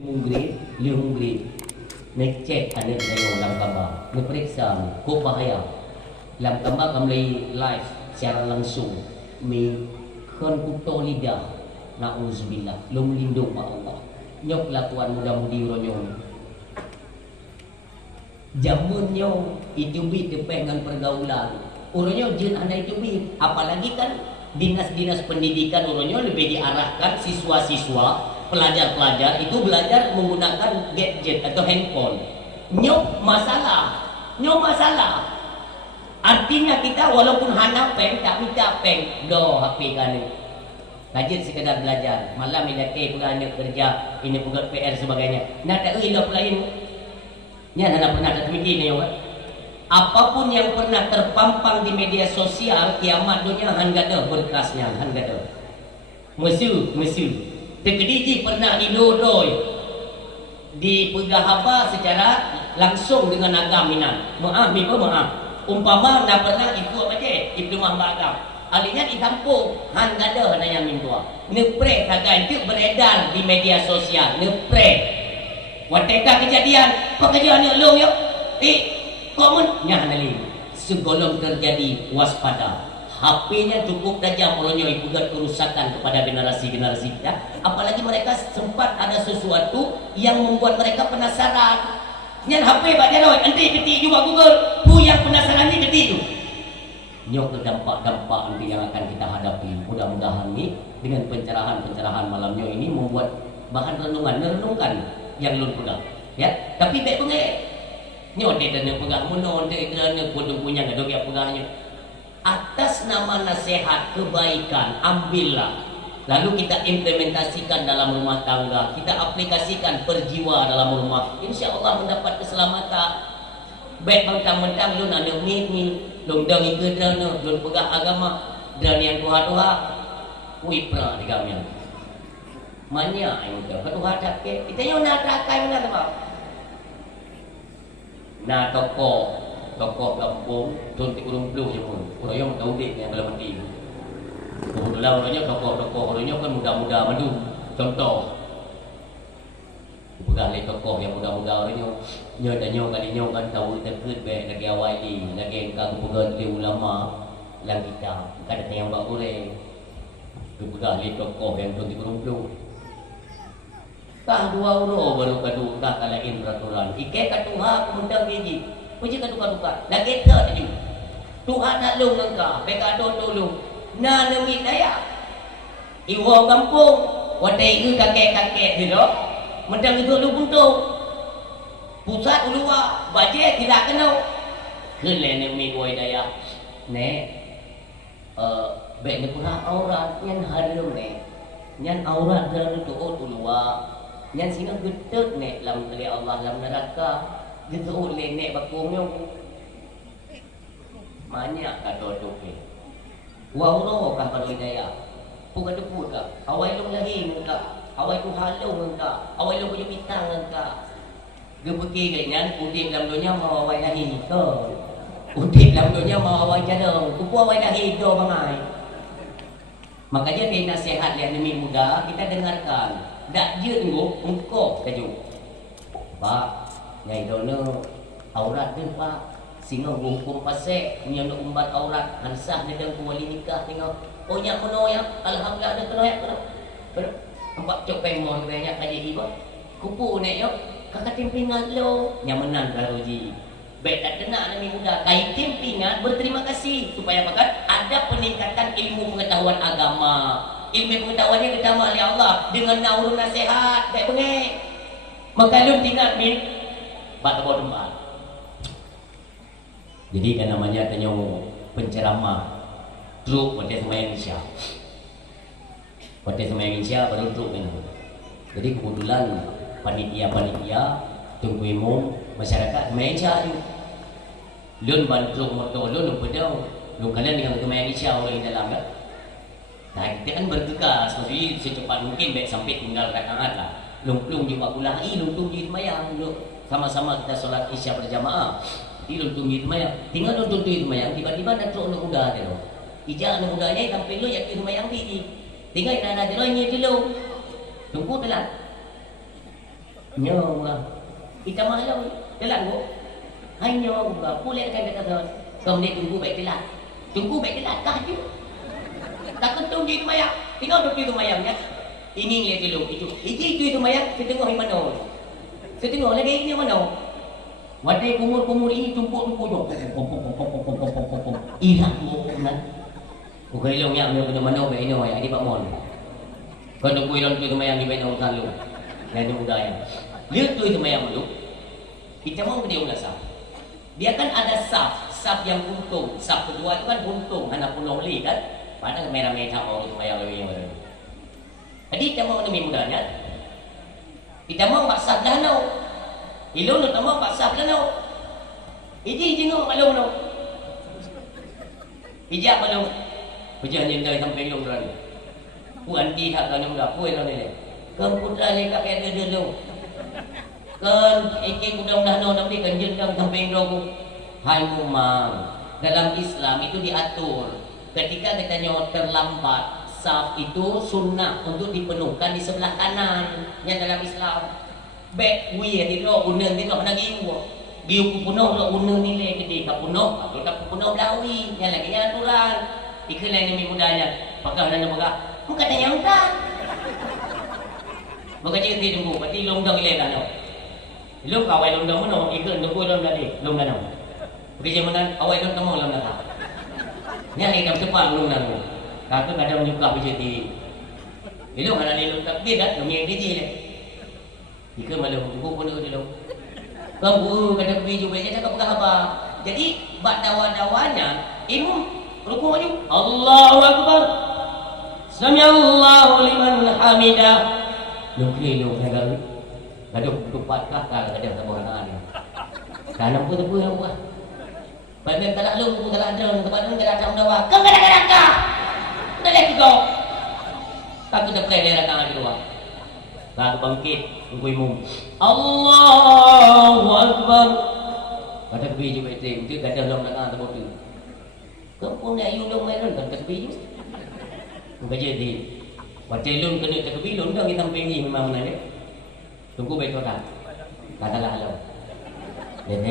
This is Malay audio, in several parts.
Munggrade, liunggrade, nag-check ano kayo lang kaba, nag-periksa kung bahaya. Lang kaba kamlay live secara langsung may konkuto lidah na uzbillah, lumlindong pa Allah. Nyok lakuan mudah-mudi ronyo. Jamun nyo itubi dengan pergaulan. Uronyo jin anda itubi, apalagi kan dinas-dinas pendidikan uronyo lebih diarahkan siswa-siswa pelajar-pelajar itu belajar menggunakan gadget atau handphone. Nyok masalah. Artinya kita walaupun hana peng, tak minta peng, do HP kan. Rajin sekedar belajar. Malam ini pegang kerja, ini pegang PR sebagainya. Nak tak hidup lain. Ni anda pernah tak mikir ni orang. Apapun yang pernah terpampang di media sosial, kiamat dunia hangada berkasnya, hangada. Mesyu. Terkediji pernah dinodoi dipegahaba secara langsung dengan agam Minang. Maaf. Umpama dah pernah ikut apa je? Ibnu Muhammad agam. Alinya ditampung han gada na yang mintua. Nepre kagak itu beredar di media sosial. Nepre. Wateka kejadian, pekerjaan yang long yo. Komen nyah nali. Segolong terjadi waspada. HP-nya cukup saja mulanya ibugat kerusakan kepada generasi-generasi kita. Apalagi mereka sempat ada sesuatu yang membuat mereka penasaran. Nyan HP baca doi, nanti ketik juga Google. Yang penasaran ni ketik tu. Nyok dampak-dampak nanti yang akan kita hadapi. Mudah-mudahan ni dengan pencerahan-pencerahan malamnya ini membuat bahan renungan yang lun pegang. Ya, tapi baik pengek. Nyok dia dan pegang munon dia kerana bodoh punya ngado dia pegangnya. Atas nama nasihat kebaikan ambillah, lalu kita implementasikan dalam rumah tangga, kita aplikasikan perjiwa dalam rumah, insya Allah mendapat keselamatan. Baik mentang-mentang lu nak ni lu dah ikut dana lu pegang agama dan yang Tuhan wipra di kami manya yang tu Tuhan tak ke kita yang nak rakai mana tu nah toko kampung tuntik urung blue je pun. Orang yang tahu dik yang dalam mati. Kebetulan orangnya tokoh orangnya kan muda-muda madu. Contoh. Pegang le tokoh yang muda-muda orangnya nyo kalinya kan tahu dekat baik lagi awal ni, lagi engkau pegang le ulama lang kita. Kada yang buat boleh. Pegang le tokoh yang tuntik urung blue. Kah dua euro baru kadu dah kalain peraturan. Ike katuha kemudian biji. Puji duka-duka. Lagi tak tadi. Tuhan nak lu engkau. Beka do tolong. Na nemi daya. Iwo kampung. Wadai itu kakek-kakek gitu. Mendang itu lu buntung. Pusat ulua. Baje tidak kenal. Kele nemi woi daya. Ne. Bek ni pula aurat. Nyan harum ne. Nyan aurat dalam itu ulua. Nyan singa gedeg ne. Lam kali Allah lam neraka. Dia tu lenek bakungnya banyak kata dope. Wau kan pada hidayah. Bukan depu ka. Awai lu lahir ka. Awai tu halu ka. Awai lu punya bintang ka. Dia pergi kayaknya udip dalam dunia mau awai lahir ke. Udip dalam dunia mau awai jalan. Kupu awai lahir ke bangai. Makanya dia nasihat yang demi muda kita dengarkan. Dak je tunggu engkau kaju. Pak Nyai dono aurat dia pak singa hukum pasek punya nak umbat aurat hansah dia dan wali nikah tengok oh nyak kono ya alhamdulillah ada kena ya kono empat copeng mon banyak kaji iba kupu nek yo kakak timpingan lo nyamanan karoji baik tak kena nami muda kai timpingan berterima kasih supaya apa ada peningkatan ilmu pengetahuan agama ilmu pengetahuannya ditambah oleh Allah dengan naurun nasihat baik pengek maka lu tinggal min batu bodoh. Jadi kan namanya tanya penceramah truk pada semayang Isya. Pada semayang Isya baru truk kan. Jadi kebetulan panitia tunggu imam masyarakat semayang Isya tu. Lun bantu motor lun pedau. Lun kalian yang semayang Isya orang dalam kan. Nah kita kan bergegas jadi secepat mungkin baik sampai tinggal rakaat lah. Lun juga pula lun juga semayang sama-sama kita solat Isya berjamaah. Di luntung hitmayang. Tinggal luntung hitmayang tiba-tiba ada truk anak muda dia. Ija anak mudanya sampai lu yakin hitmayang di. Tinggal anak dia ini dulu. Tunggu telat. Nyo lah. Kita malam telat go. Hai nyo go. Boleh kan kata tuan. Kemudian tunggu baik telat. Tunggu baik telat kah je. Tak kentung di mayang. Tengok duk itu mayangnya. Ini lihat dulu itu mayang. Saya tengok di mana. Saya tengok lagi ini mana. Wadai kumur-kumur ini tumpuk-tumpuk jom. Irak mo kan. Bukan ilong yang punya mana baik ini ayah di Pak Mon. Kau tunggu ilong itu mayang di baik orang selalu. Dan budaya. Lihat itu mayang dulu. Kita mau dia saf. Dia kan ada saf yang buntung. Saf kedua itu kan buntung, anak punong li kan. Padahal merah-merah mau itu mayang lebih yang. Jadi kita mau demi mudahnya. Kita mau masak danau. Ilong nak tahu pasal danau. Iji jengok malung no. Ijak malung. Hujan yang dari sampai ilong ran. Puan di hak kan dah puan ni. Kan putra ni kat ada dulu. Kan iking udang danau tapi kan jengkang sampai ilong. Hai mumang. Dalam Islam itu diatur. Ketika katanya terlambat, saf itu sunnah untuk dipenuhkan di sebelah kanan. Yang dalam Islam. Baik wia di lo unang di lo nak giu puno lo unang nilai gede ka puno atau tak puno belawi yang lagi yang aturan ikut lain demi mudanya pakah dan pakah muka tanya utan muka cerita tunggu berarti longdang ilai kan lo kawai longdang mana ikut tunggu longdang tadi longdang pergi zaman awal longdang mau longdang tak ni lagi kam cepat longdang tu kakak kadang juga bercerita itu kan ada longdang dia dah yang dia jika malam tunggu pun dia kamu kena pergi juga dia cakap apa jadi bak dawa-dawanya imam rukuknya Allahu Akbar Sami Allahu liman hamidah nukli lu negara gaduh tupat kakak gaduh sama orang lain kanam pun tepu yang buah pandai talak lu pun talak ada tempat lu kada ada dawa kan kadang-kadang kah dah lagi kau tak kita play daerah tangan kedua lalu bangkit tunggu imam Allahu Akbar kata kebi juga itu dia kata dalam tengah tempat itu kamu nak yulung main kan kebi itu bukan jadi waktu lun kena kebi lun dah kita pengi memang mana dia tunggu baik kota katalah halau dan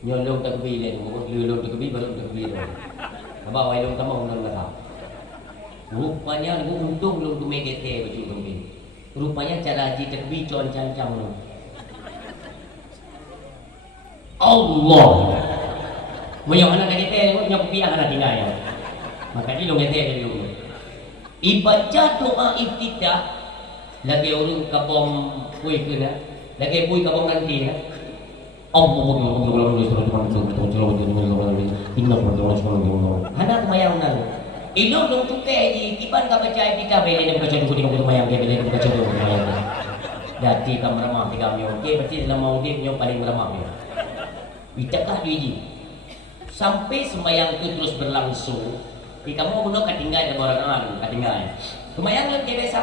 nyolong kebi dia tunggu lulung kebi baru kebi tu apa awal lun kamu orang kata rupanya lu untung lu tumegete baju kebi rupanya cara haji takbir con cancang Allah banyak anak kita ni punya kopiah anak tinggal ya maka dia ngete dulu ibaca doa iftitah lagi urung kabom kuih kena lagi kuih kabom nanti ya anak mayang nang ilong dong tuke di tiban ka baca kita bele ne baca dulu di mayang dia bele baca dulu mayang dati kam ramah tiga mi okey berarti dalam maudid yang paling ramah ya bitakah duiji sampai sembahyang itu terus berlangsung di kamu benar ketinggal ada orang lain ketinggal sembahyang lagi biasa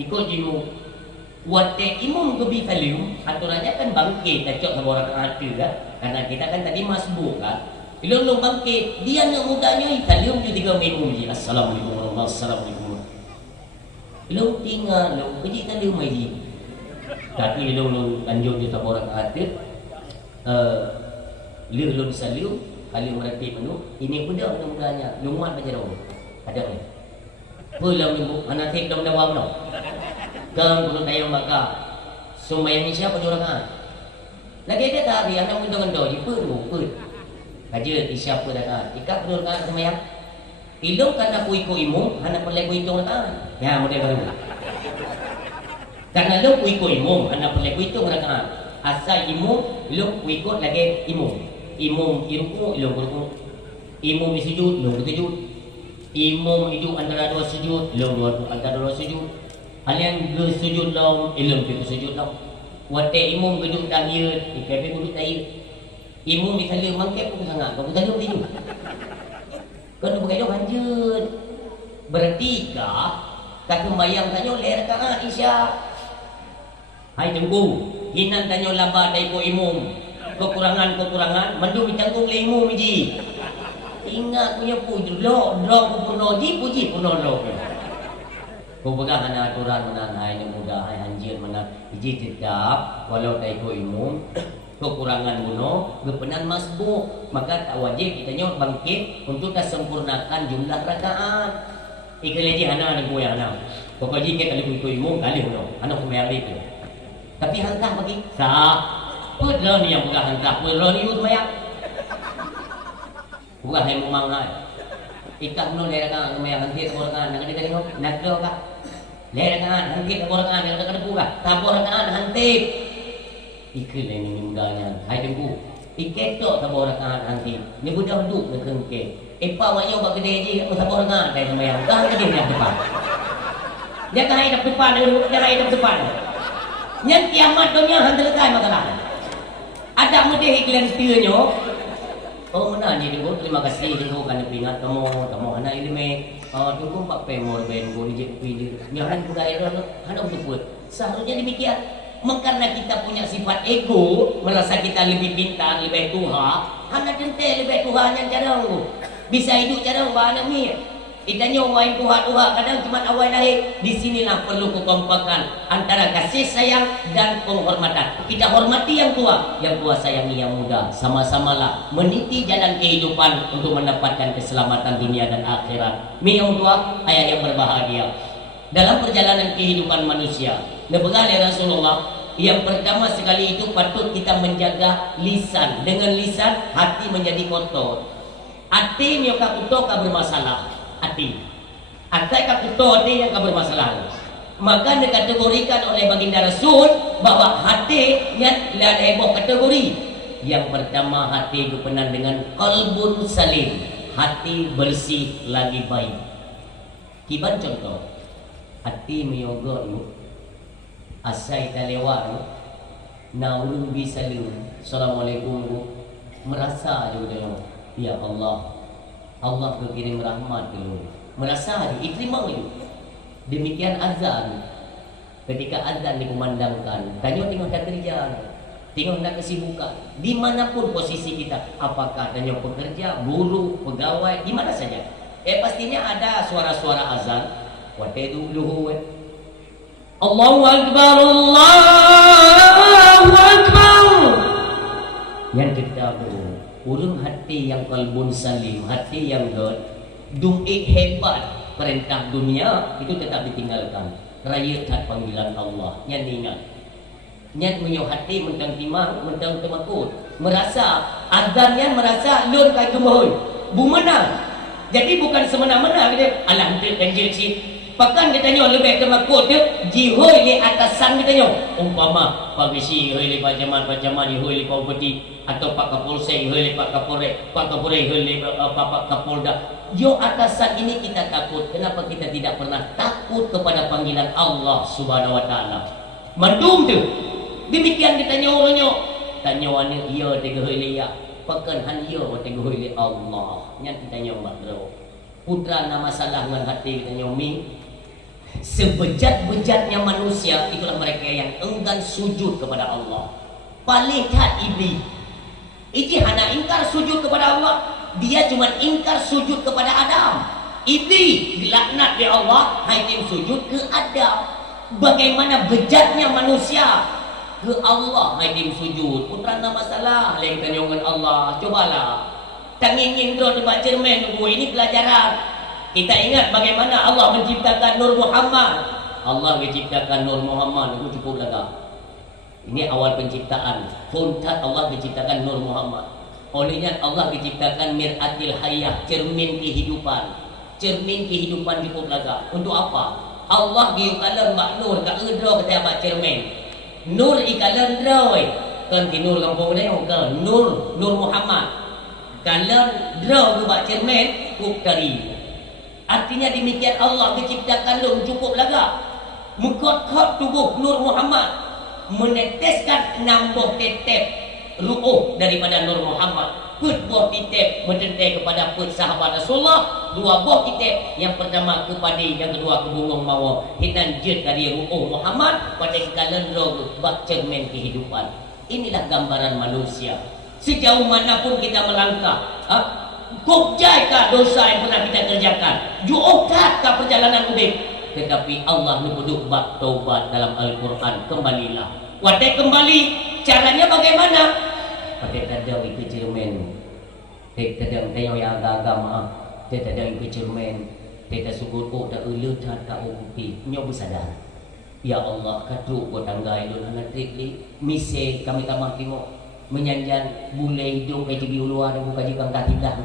ikut jimu wate imum kebi kalium aturannya kan bangkit cocok sama orang hati kan karena kita kan tadi masbuk kan ilong bangkit dia nak mudahnya kalium juga 3 minum je assalamualaikum warahmatullahi wabarakatuh ilong tinggal lo pergi kalium lagi tapi ilong lanjut di sama orang hati ilong salium kalium merati menu ini mudah mudah-mudahnya lumat baca dong ada ni pulang minggu anak tek dong dawam no kan kudu tayang maka sumayang siapa orang lagi ada tak dia anak untung endo di pun kaji siapa datang ikat betul kan semayang ilong karena kuiko imum anak perlu kuito datang ya model baru karena lo kuiko imum anak perlu kuito datang asal imum lo kuiko lagi imum iruku ilong beruku imum disujud lo bersujud imum itu antara dua sujud lo antara dua sujud Alian bersujud long ilmu bersujud long. Wate imum gedung dahir, ikapi gedung dahir. Imum misalnya mangkep pun sangat, kau tanya begini. Kau nak bergaduh lanjut. Berarti kah kata mayang tanya ler ka Isya. Hai tunggu, hinan tanya laba dai ko imum. Kekurangan mandu ditanggung le imum ji. Ingat punya puji lo puji puno lo. Kau pegang hana aturan mana hai ni mudah hai hanjir mana hiji tetap walau tak ikut ilmu kekurangan bunuh gepenan masbuk maka tak wajib kita nyok bangkit untuk tak sempurnakan jumlah rakaat. Ikut lagi hana ni yang hana. Kau kaji kita kali ikut ilmu kali bunuh. Hana kumai tu. Tapi hangkah bagi sah. Pedro ni yang pegang hangkah. Pedro ni you semayang. Bukan hai memang hai. Ikat no lera kan yang hanti tabur kan nak kita tengok nak do ka lera kan hanti tabur kan yang ada buka tabur kan hanti ikut ini mudahnya hai tempu iket tok tabur kan hanti ni budak duduk nak kengke epa wayo bak gede ji tabur kan dai sembahyang dah dia dah depan dia kan hai depan dia hai depan yang kiamat dunia hantar kai makalah ada mudih iklan setirnya. Oh mana ni dulu terima kasih dulu kan peringat kamu anak ilmu dulu pak pemor ben go di video jangan buka error hanya untuk buat seharusnya demikian karena kita punya sifat ego merasa kita lebih pintar lebih tuha hanya jente lebih tuha yang jarang bisa hidup jarang bahana mi itanya wain tuha kadang cuma awal lahir di sinilah perlu kekompakan antara kasih sayang dan penghormatan. Kita hormati yang tua sayangi yang muda. Sama-samalah meniti jalan kehidupan untuk mendapatkan keselamatan dunia dan akhirat. Mi yang tua ayah yang berbahagia. Dalam perjalanan kehidupan manusia, nebegal ya Rasulullah, yang pertama sekali itu patut kita menjaga lisan. Dengan lisan hati menjadi kotor. Hati mioka kutoka bermasalah. Hati kakuto hati yang bermasalah maka dikategorikan oleh baginda Rasul bahwa hati yang ada ebok kategori yang pertama hati berkenan dengan qalbun salim hati bersih lagi baik kiban contoh hati meyogot asai talewat naulun bisa lu assalamualaikum merasa juga ya Allah berkirim rahmat dulu merasa diterima itu demikian azan ketika azan dikumandangkan tengok dah kerja tengok dah kesibukan dimanapun posisi kita apakah tengok pekerja buruh pegawai di mana saja pastinya ada suara-suara azan wate dulu Allahu Akbar yang kita urung hati yang kalbun salim, hati yang dumik hebat perintah dunia itu tetap ditinggalkan. Raya tak panggilan Allah. Yang ingat. Yang punya hati mentang timah, mentang temakut. Merasa azannya merasa lur kai gemoy. Bumenang. Jadi bukan semena-mena kita alah hampir ganjil si. Pakan katanya lebih temakut dia jihoy di atasan katanya. Umpama pagi si hoy le pajaman hoy le pati atau Pak Kapolsek hoy le Pak Kapolrek hoy le Pak Kapolda. Yo atasan ini kita takut. Kenapa kita tidak pernah takut kepada panggilan Allah Subhanahu wa taala? Mandum tu. Demikian ditanya orangnya. Tanya wana iya tega hoy le ya. Pakan han iya tega hoy le Allah. Nya ditanya mbak bro. Putra nama salah dengan hati kita nyomi. Sebejat-bejatnya manusia itulah mereka yang enggan sujud kepada Allah. Palihat iblis. Iji hana ingkar sujud kepada Allah, dia cuma ingkar sujud kepada Adam. Iblis dilaknat oleh Allah, haitim sujud ke Adam. Bagaimana bejatnya manusia ke Allah haitim sujud. Putra nama salah lain tanyongan Allah. Cobalah. Tangingin terus debat cermin ini pelajaran. Kita ingat bagaimana Allah menciptakan Nur Muhammad. Allah menciptakan Nur Muhammad itu cukup dah. Ini awal penciptaan. Funtat Allah menciptakan Nur Muhammad. Olehnya Allah menciptakan Mir'atil Hayah, cermin kehidupan. Cermin kehidupan cukup dah. Untuk apa? Allah giukalan mak nur ka eudro kata mak cermin. Nur ikalan droi. Kan ki nur kampung ni kan Nur Muhammad. Kalan dro mak cermin kuk dari. Artinya demikian Allah menciptakan nur cukup laga. Mengkot-kot tubuh Nur Muhammad meneteskan 6 buah tetep ru'uh daripada Nur Muhammad. Put buah tetep mendentai kepada put sahabat Rasulullah. 2 buah tetep, yang pertama ke padi, yang kedua ke bungong mawa. Hinan jet dari ru'uh Muhammad pada kalan roh bak cermin kehidupan. Inilah gambaran manusia. Sejauh manapun kita melangkah, Kukjaikah dosa yang pernah kita kerjakan? Juokah perjalanan hidup? tetapi Allah menyebut bab taubat dalam Al-Quran. Kembalilah. Wadai kembali. Caranya bagaimana? Pakai tadang ikut cermin. Tadang tayang yang agama. Tadang ikut cermin. Tadang subut oh tak ulu tak upi. Nyo bersadar. Ya Allah kaduk buat tanggai lu anak trik mise kami tamah tengok menyanjan bule hidung kaji biuluan dan buka jikang katidah.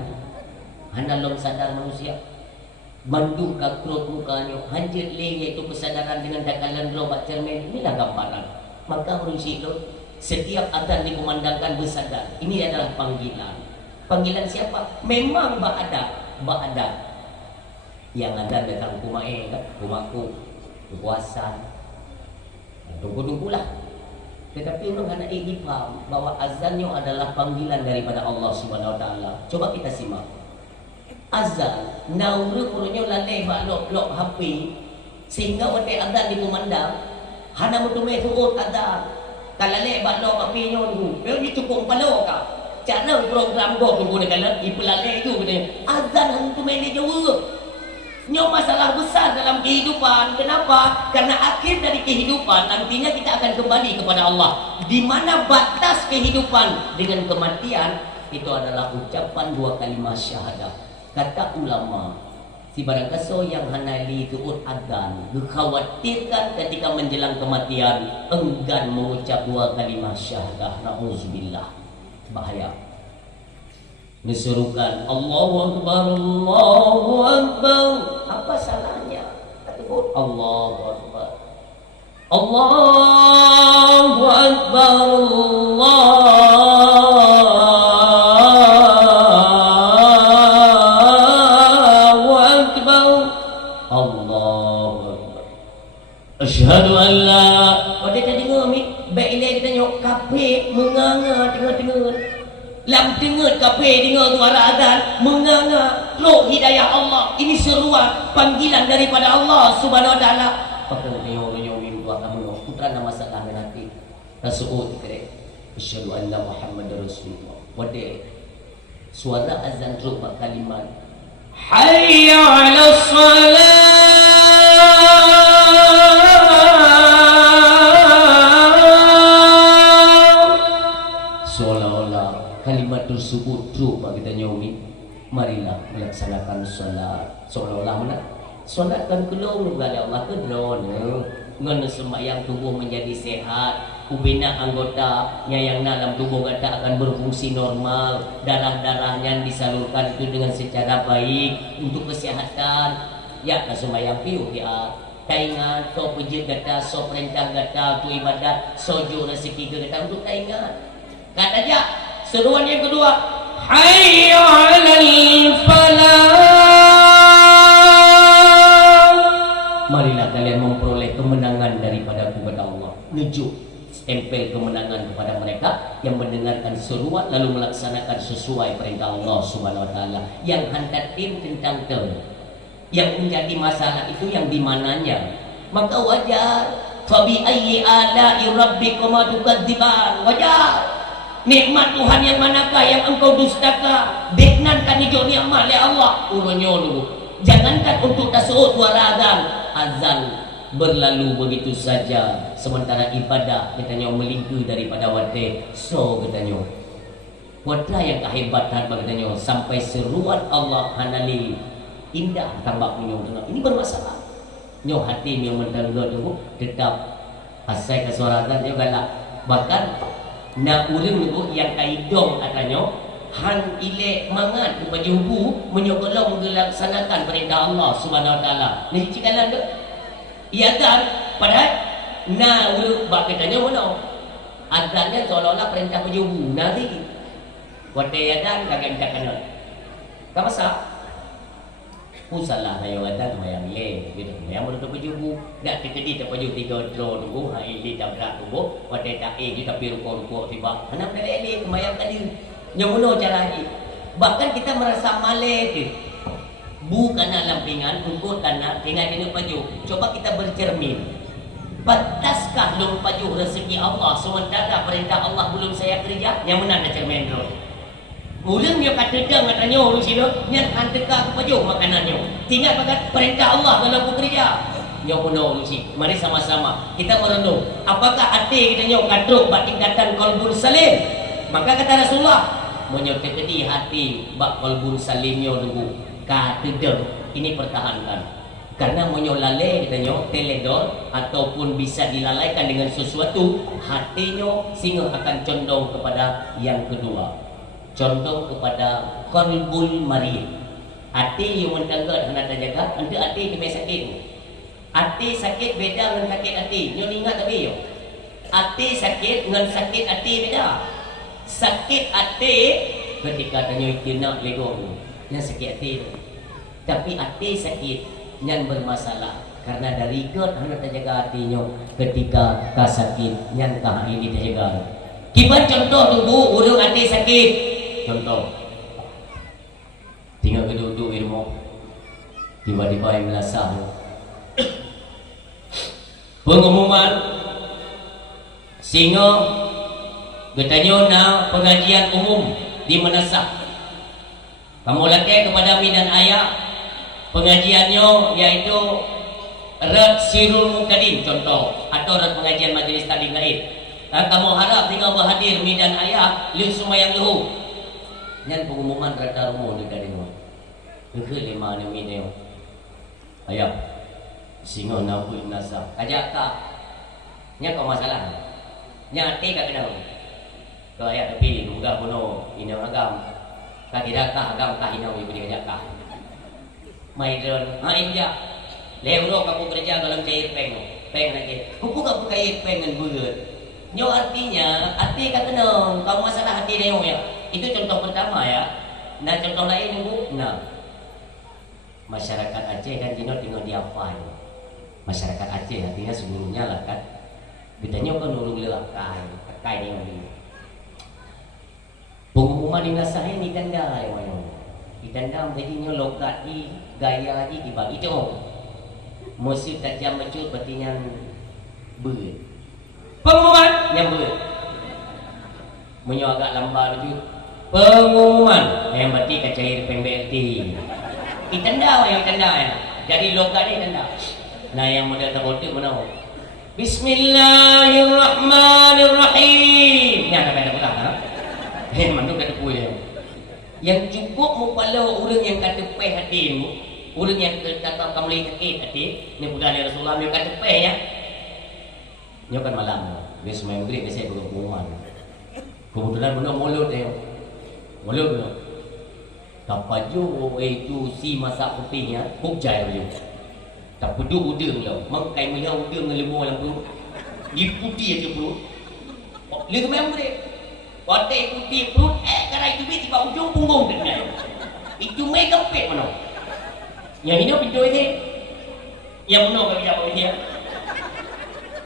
Hana lom sadar manusia. Mandu kakrut mukanya hanjir leh itu kesadaran dengan dakalan robat cermin. Inilah gambaran. Maka merusi lo setiap adzan dikumandangkan bersadar. Ini adalah panggilan. Panggilan siapa? Memang ba'ada yang ada datang kumae kan kumaku kekuasaan tunggu-tunggulah. Tetapi orang anak ini faham bahwa azannya adalah panggilan daripada Allah Subhanahu Wa Taala. Coba kita simak. Azan nauru purunya lalai balok HP sehingga waktu azan dikumandang hana mutume turut azan. Kalalai balok HP nya dulu. Dia cukup palo ka. Cara program go tunggu dekat ipelalai itu katanya. Azan hantu mele jauh. Nyo masalah besar dalam kehidupan. Kenapa? Karena akhir dari kehidupan nantinya kita akan kembali kepada Allah. Di mana batas kehidupan dengan kematian itu adalah ucapan dua kalimat syahadah. Kata ulama, si barang kaso yang hanali tuut adzan, dikhawatirkan ketika menjelang kematian enggan mengucap dua kalimat syahadah. Nauzubillah. Bahaya. Diserukan Allahu Akbar, Allahu Akbar. Apa salahnya? Tegur Allahu Akbar, Allahu Akbar, Allahu Akbar, Allahu Akbar. Asyhadu an la. Oh dia tak dengar mi. Baik ilai kita tengok kafe menganga tengah-tengah. Lam dengar kafe dengar suara azan menganga roh hidayah Allah. Ini seruan panggilan daripada Allah Subhanahu Wa Taala. Pakai nyo mimpi kamu putra nama masalah nanti. Rasul kere. Asyhadu anna Muhammadar Rasulullah. Wade suara azan rupa kalimat hayya 'alas salat. Kalimat tersebut rupa kita nyomi. Marilah melaksanakan solat. Seolah-olah mana? Solat kan kelong kepada Allah ke drone. Ngana sembahyang tubuh menjadi sehat. Ubina anggota yang dalam tubuh kita akan berfungsi normal. Darah-darahnya disalurkan itu dengan secara baik untuk kesehatan. Ya, sembahyang piu ya. Taingan, so pejit kata, so perintah kata, tu ibadat, sojo rezeki kata untuk taingan. Kata aja. Seruan yang kedua, hayya 'alal falah. Marilah kalian memperoleh kemenangan daripada kepada Allah. Nujuk stempel kemenangan kepada mereka yang mendengarkan seruan lalu melaksanakan sesuai perintah Allah Subhanahu Wa Taala. Yang hantatin tentang yang menjadi masalah itu yang di mananya. Maka wajar. Fa bi ayyi ala'i rabbikuma tukadziban. Wajar. Nikmat Tuhan yang manakah yang engkau dustakan? Deknankan hijau nikmat oleh Allah. Urunyo dulu. Jangankan untuk tasawuf suara azan berlalu begitu saja. Sementara ibadah katanya melingkuh daripada wate. So katanya wata yang kehebatan katanya sampai seruan Allah hanali indah tambah punya. Ini bermasalah. Nyo hati yang mendangga dulu tetap asai ke suara azan dia galak. Bahkan na uling itu yang kaidong katanya han ile mangan kepada hubu menyogolong melaksanakan perintah Allah Subhanahu Wa Taala. Ni cikalan tu. Ia kan padahal na uling bak katanya mana? Azannya seolah-olah perintah pejubu nari. Wadai adan kagak kena. Tak masak. Usalah kayo adan mayang ye gitu. Yang baru pejubu dak tadi tak pejubu tiga drone tu hai di tabrak tu wadai tak kita piru ko tiba. Anak lele mayang tadi. Yang mana cara ni? Bahkan kita merasa malet. Bukan lampingan untuk tanah tinggal di paju. Coba kita bercermin. Bataskah dong paju rezeki Allah sementara perintah Allah belum saya kerja? Yang mana ada cermin tu? Ulang dia kata dia katanya orang sini nyat anteka ke paju makanannya. Tinggal pakai perintah Allah kalau aku kerja. Nyo penuh uji. Mari sama-sama kita merenung. Apakah hati kita nyo kadruk bak tingkatan qalbun salim? Maka kata Rasulullah, menyo tekedi hati bak qalbun salim nyo dulu. Katedem ini pertahankan. Karena menyo lalai kita nyo teledor ataupun bisa dilalaikan dengan sesuatu, hatinya sehingga akan condong kepada yang kedua. Condong kepada qalbul marid. Hati yang mendengar hendak terjaga, nanti hati kena sakit. Hati sakit beda dengan sakit hati. Nyo ingat tapi yo. Hati sakit dengan sakit hati beda. Sakit hati ketika tanya kena lego. Yang sakit hati tu. Tapi hati sakit yang bermasalah karena dari God hendak terjaga hatinya ketika kasakit yang kah ini terjaga. Kibat contoh tunggu urung hati sakit. Contoh. Tinggal duduk ilmu. Tiba-tiba yang melasah. Pengumuman sehingga bertanya na pengajian umum di Manasah. Kamu laki kepada mi dan ayah pengajiannya yaitu Rad Sirul Muqaddim contoh atau rad pengajian majlis taklim lain. Dan kamu harap tinggal berhadir mi dan ayah lihat semua yang dulu. Yang pengumuman rada rumah dekat dia. Dekat lima ni mi dia. Ayah singo nampun nasa ajak kak nya kau masalah nya ate kak kenal kau ayat tapi buka bono inau agam kak tidak kak agam kak inau ibu dia ajak kak mai dron ha inja lewro kamu kerja dalam cair peng lagi kuku kamu cair peng dengan bulat nyo artinya ate kak kenal kau masalah hati dia ya itu contoh pertama ya. Nah contoh lain bu nah masyarakat Aceh kan Jino tinggal diapain masyarakat Aceh artinya sebenarnya lah kan bedanya kan nulung lelak kai ni orang pengumuman di nasah ini tanda yang mana ditanda menjadinya lokat di gaya di dibagi itu musim tajam mecut berarti yang ber pengumuman yang ber menyo agak lambat itu pengumuman yang berarti kecair PMBLT ditanda yang tanda ya jadi lokat ni tanda. Nah yang model terbotik mana? Bismillahirrahmanirrahim. Ni ada kata pula ha? Mandu kata punya. Yang cukup mupala orang yang kata peh hatimu, orang yang kata kamu lagi sakit hati, ni bukan Rasulullah yang kata peh ya. Ni kan malam. Dia semai maghrib saya berkumpulan. Kebetulan mana mulut dia. Mulut dia. Tapaju itu si masak putihnya, hujai dia. Tak peduk udang lah. Mangkai melihat udang dengan lembu dalam perut. Dia putih aja perut. Dia memang boleh. Watai putih perut. Karena itu dia tiba ujung punggung dengan. Itu main kempit mana. Yang ini pintu ini. Yang mana kami jawab dia.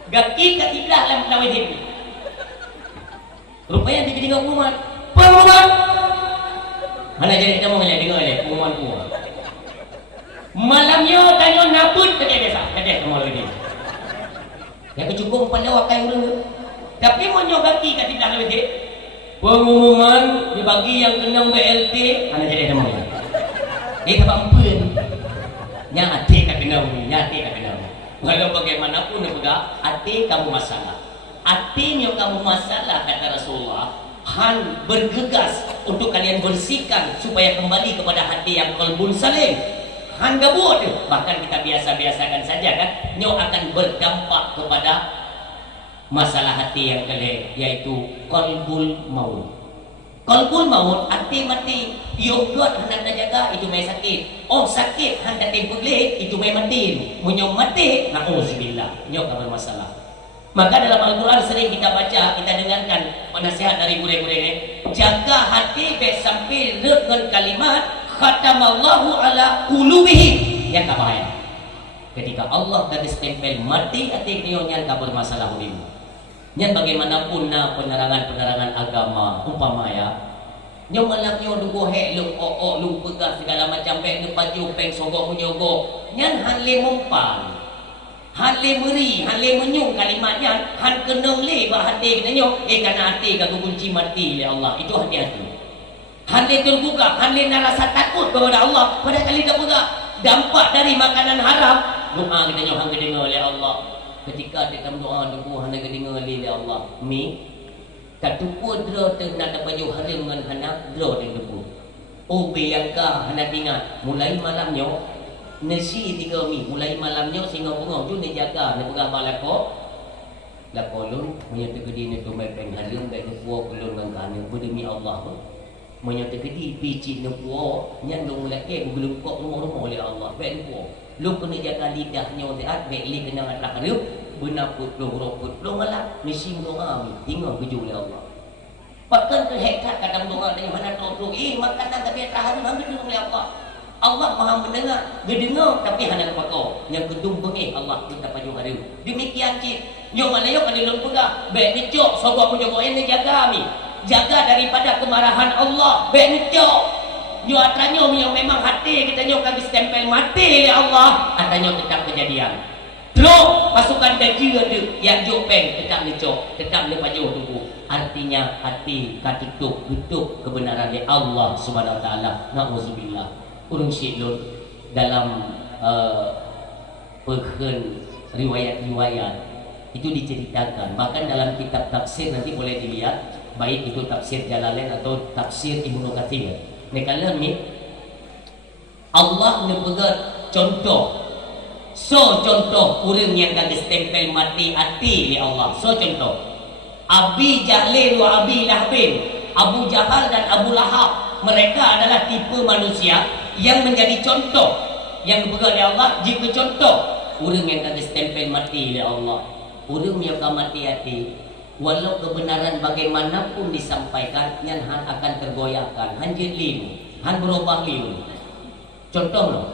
Gaki kat tiblah dalam penawai ini. Rupanya dia dengar pengumuman. Pengumuman. Mana jadi kita mau dengar ni pengumuman. Malamnya tanya nabut kerja biasa. Kerja semua lagi. Yang cukup pada wakai orang tu. Tapi mau nyogaki kat tidak lagi. Pengumuman dibagi yang kena BLT. Mana jadi semua. Dia tak ampun. Yang hati kat kena. Yang hati kat kena. Walau bagaimanapun juga hati kamu masalah. Hatinya kamu masalah kata Rasulullah. Han bergegas untuk kalian bersihkan supaya kembali kepada hati yang qalbun salim. Han gabut tu. Bahkan kita biasa-biasakan saja kan. Nyo akan berdampak kepada masalah hati yang kelih, yaitu qalbul maut. Qalbul maut, hati mati. Yo God hendak terjaga, itu mai sakit. Oh sakit hendak tempelih, itu mai mati. Munyo mati, na'udzubillah. Nyo akan bermasalah. Maka dalam Al-Quran sering kita baca, kita dengarkan nasihat dari guru-guru ini. Jaga hati sampai dengan kalimat khatamallahu ala qulubihim. Yang tak bahaya. Ketika Allah garis tempel mati hati dia yang tak bermasalah ulim. Yang bagaimanapun penerangan-penerangan agama umpama ya. Nyo malaknya dugo hek lung lung pegah segala macam peng baju peng sogok menyogo. Nyan hanle mempan. Hanle meri, hanle menyung kalimatnya han kenong le ba hati kita nyo kana hati ka kunci mati oleh Allah. Itu hati-hati. Hanle terbuka, hanle rasa takut kepada Allah. Pada kali tak buka dampak dari makanan haram, doa kita nyoh hang dengar oleh Allah. Ketika dalam doa duku hang dengar oleh Allah. Mi katupu dro teu nak dapat jo hareum ngan hana dro teu duku. Oh biangka hana tingat mulai malamnya nasi tiga mi mulai malamnya sehingga pengau tu ni jaga ni pegah balako lakolun menyatu kedi ni tu mai peng hareum gai duku kulun ngan kan demi Allah pun menyatu kedi pici duku nyan dong laki belum kok rumah-rumah oleh Allah baik duku lu kena jaga lidahnya sehat baik li kena ngatlah hareum benaput lu roput lu malam misi doa mi hingga keju oleh Allah. Bahkan kehekat kadang doa dari mana tahu makanan tapi tahan hampir oleh Allah. Allah Maha mendengar, mendengar tapi hanya pakau. Yang kedung bengih Allah kita paju hari. Demikian cik. Yo mana yo kalau lu pegang, baik ni cok, sobo aku jogo ini jaga mi. Jaga daripada kemarahan Allah. Baik ni cok. Yo atanya yo memang hati kita yo kagis tempel mati ya Allah. Atanya tetap kejadian. Terus pasukan dajir ada yang jopeng tetap ni cok, tetap ni paju tubuh. Artinya hati katutup tutup kebenaran dari Allah Subhanahu wa taala. Nauzubillah. Urung syilun dalam perhen riwayat-riwayat itu diceritakan, bahkan dalam kitab tafsir nanti boleh dilihat, baik itu tafsir Jalalain atau tafsir Ibnu Katsir. Nekala ni Allah nepegat contoh. So contoh orang yang kagak stempel mati hati li Allah. So contoh Abi Jahlin wa Abi Lahbin, Abu Jahal dan Abu Lahab, mereka adalah tipe manusia yang menjadi contoh yang dipegang oleh Allah. Jika contoh orang yang kata stempel mati oleh Allah, orang yang mati hati, walau kebenaran bagaimanapun disampaikan, yang akan tergoyahkan, hanjir lim, han berubah lim. Contoh loh,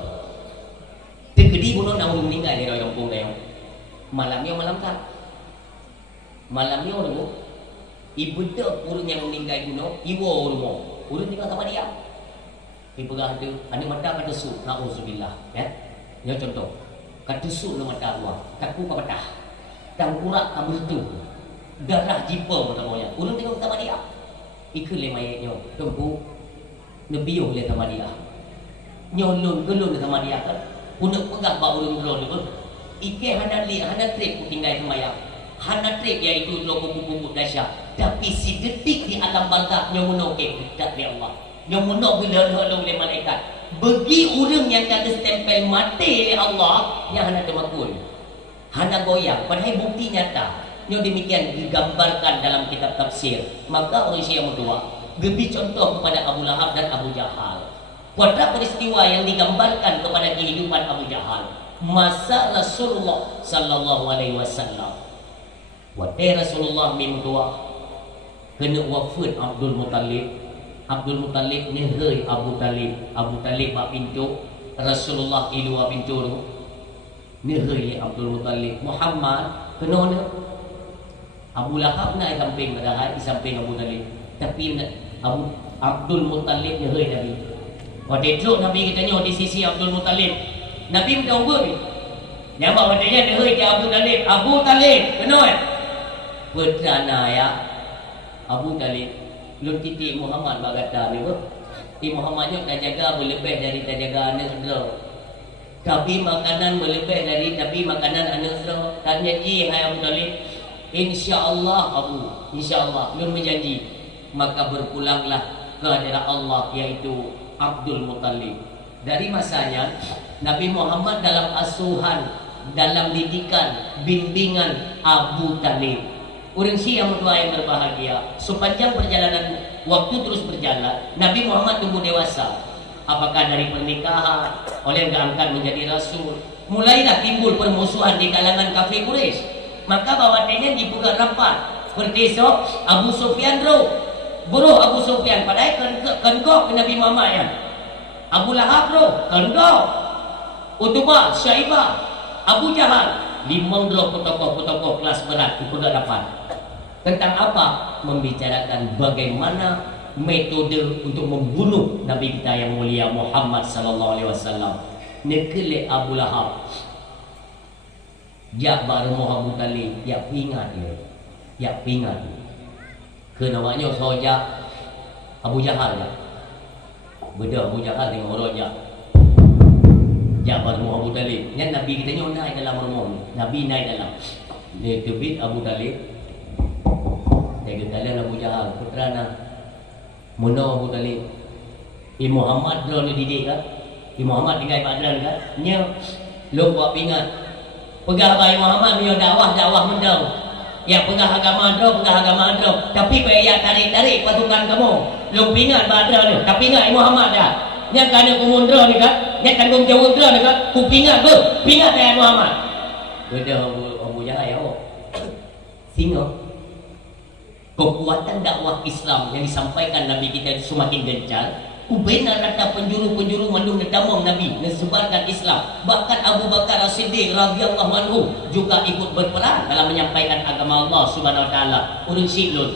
tegedi bunuh nak meninggal di orang pun dia, malamnya malam tak, malamnya orang ibu dah orang yang meninggal bunuh, ibu orang tinggal sama dia. Dipegang tu, ane mata kat su, nauzubillah, ya. Ya contoh, kat su na mata luar, kaku ka patah. Tangkurak kabul tu. Darah jipa pertamanya. Urang tengok sama dia. Ikut le mayatnya, tempu nebiuh le sama dia. Nyolun gelun sama dia kan. Unek pegah ba urang gelun tu. Ike hana trip ku tinggal semaya. Hana trip iaitu logo-logo dahsyat. Tapi si detik di alam barzakh nyomono ke dekat di Allah. Nyomono bila oleh malaikat. Bagi orang yang kata stempel mati oleh Allah, yang hana temakul, hana goyang, padahal bukti nyata. Yang demikian digambarkan dalam kitab tafsir. Maka orang Syiah berdua beri contoh kepada Abu Lahab dan Abu Jahal. Pada peristiwa yang digambarkan kepada kehidupan Abu Jahal, masa Rasulullah sallallahu alaihi wasallam. Wadai Rasulullah mimdua kena wafat Abdul Muttalib. Abdul Muttalib ni hei Abu Talib. Abu Talib bak pintu, Rasulullah ilu bak pintu tu. Ni hei Abdul Muttalib. Muhammad kena ni. Abu Lahab nak samping padahal di samping Abu Talib. Tapi Abdul Muttalib ni hei Nabi. Pada duduk Nabi katanya di sisi Abdul Muttalib. Nabi minta ubah ni. Nyampak katanya dia hei ke Abu Talib. Abu Talib kena ni. Perdana ya Abu Talib. Belum titik Muhammad bagata ni pun. Muhammadnya tak jaga berlebih dari tak jaga anak saudara. Tapi makanan berlebih dari tapi makanan anak saudara. Tanya ji hai Abu Talib. InsyaAllah Abu, InsyaAllah belum berjanji. Maka berpulanglah ke hadirat Allah, iaitu Abdul Muttalib. Dari masanya Nabi Muhammad dalam asuhan, dalam didikan, bimbingan Abu Talib. Orang Syiah berdua yang berbahagia. Sepanjang perjalanan waktu terus berjalan, Nabi Muhammad tumbuh dewasa. Apakah dari pernikahan, oleh diangkat menjadi rasul, mulailah timbul permusuhan di kalangan kafir Quraisy. Maka bawatannya dibuka rapat. Seperti esok Abu Sufyan buruh Abu Sufyan padahal kendok ke Nabi Muhammad ya. Abu Lahab kendok. Utbah, Syaibah, Abu Jahal, 5 tokoh-tokoh kelas berat dibuka rapat. Tentang apa? Membicarakan bagaimana metode untuk membunuh Nabi kita yang mulia Muhammad sallallahu alaihi wasallam. Nekele Abu Lahab. Ya baru Abu Talib, ya ingat dia. Ya ingat. Kenawanya soja Abu Jahal ya. Beda Abu Jahal dengan Raja. Jabar rumah Abu Talib. Yang Nabi kita naik dalam rumah ni. Nabi naik dalam. Dia tebit Abu Talib. Dia kata Abu Jahal. Putrana. Muna Abu Talib. Muhammad drone ni didik kan? Muhammad tinggal badran kan? Nya lu buat pingat. Pegah bayi Muhammad punya dakwah mendau. Ya pegah agama drone. Tapi payah tarik pasukan kamu. Lu pingat badran ni. Tapi ingat Muhammad dah. Nya kan aku mundur ni kan? Nya kan aku jauh drone ni kan? Ku pingat ber. Pingat ayat Muhammad. Beda Abu Jahal ya. Singa. Kekuatan dakwah Islam yang disampaikan Nabi kita semakin gencar. Ubena rata penjuru-penjuru mandung nedamam Nabi menyebarkan Islam. Bahkan Abu Bakar As-Siddiq radhiyallahu anhu juga ikut berperan dalam menyampaikan agama Allah Subhanahu wa taala. Urun silun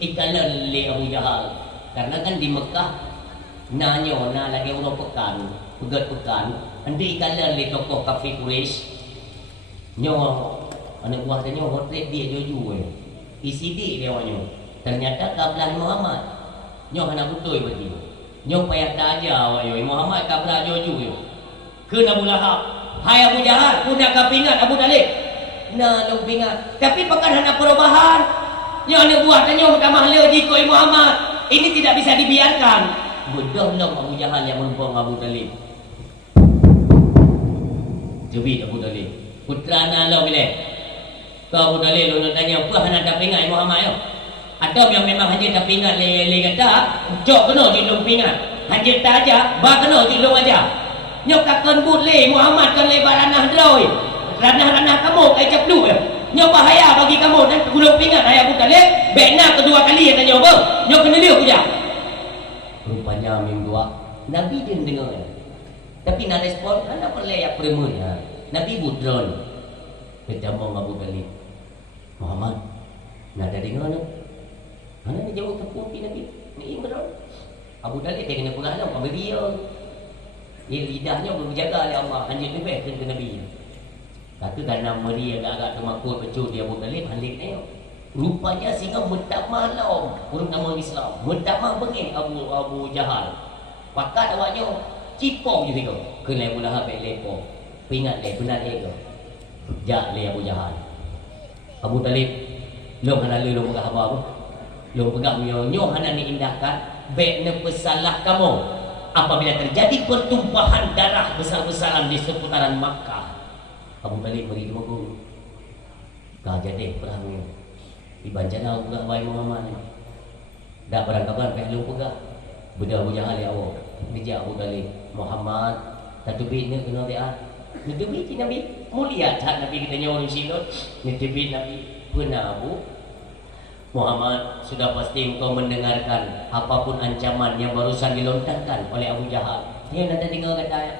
ikalan le Abu Jahal. Karena kan di Mekah nanya lagi orang pekan. Andi ikalan le tokoh kafir Quraisy. Nyo anak buah dia hotrek dia jojo isi dia wanyo. Ternyata kablah Muhammad. Nyo anak betul bagi. Nyo payah daja wayo Muhammad kablah jojo yo. Ke Abu Lahab. Hai Abu Jahal, punya kapingat Abu Talib. Nah, lu pingat. Tapi pekan ada perubahan. Nyo anak buah dia minta mahal di koi Muhammad. Ini tidak bisa dibiarkan. Bodoh dong Abu Jahal yang menumpang Abu Talib. Jubit Abu Talib. Putra Allah bila. Kau Abu Talib lu nak tanya apa hendak tak pingat Muhammad yo. Atau yang memang hanya tak pingat le kata, jok kena di lung pingat. Hanya tak aja, ba kena di lung aja. Nyok kakon but le Muhammad kan le baranah droi. Ranah kamu kai caplu ya. Nyok bahaya bagi kamu dan gulung pingat ayah Abu Talib. Bekna kedua kali tanya apa? Nyok kena liuk je. Rupanya minggu Nabi dia dengar. Tapi nak respon ana perle ya premun. Nabi budron. Kecamong Abu Talib. Muhammad, nak ada dengar no? Mana ni jauh tepung Nabi? Ni imran. Abu Talib dia kena pegang no, pemberi dia. Dia lidahnya berjaga oleh Allah, hanya lebih ke Nabi. Kata tanam meri agak-agak kemakut pecut dia Abu Talib halik tengok. Rupanya sehingga mentamah laum urut nama Islam. Mentamah bengin Abu Jahal. Pakat awaknya cipong je tengok. Kena Abu Lahab lepo. Pingat benar ke? Jak le Abu Jahal. Abu Talib long hana lu pegang apa? Long pegang nyo hana ni indahkan bekne pesalah kamu apabila terjadi pertumpahan darah besar-besaran di seputaran Makkah. Abu Talib beri dua kah jadi perang ni. Di Banjana pegang bayi Muhammad ni. Dak barang-barang ke lu pegang. Beda Abu Jahal ya Allah. Dijak Abu Talib Muhammad tatubit ni kena dia. Nabi Nabi mulia tak Nabi kita nyawa silot. Nabi Nabi pernah Abu Muhammad sudah pasti engkau mendengarkan apapun ancaman yang barusan dilontarkan oleh Abu Jahal. Dia nanti tinggal kata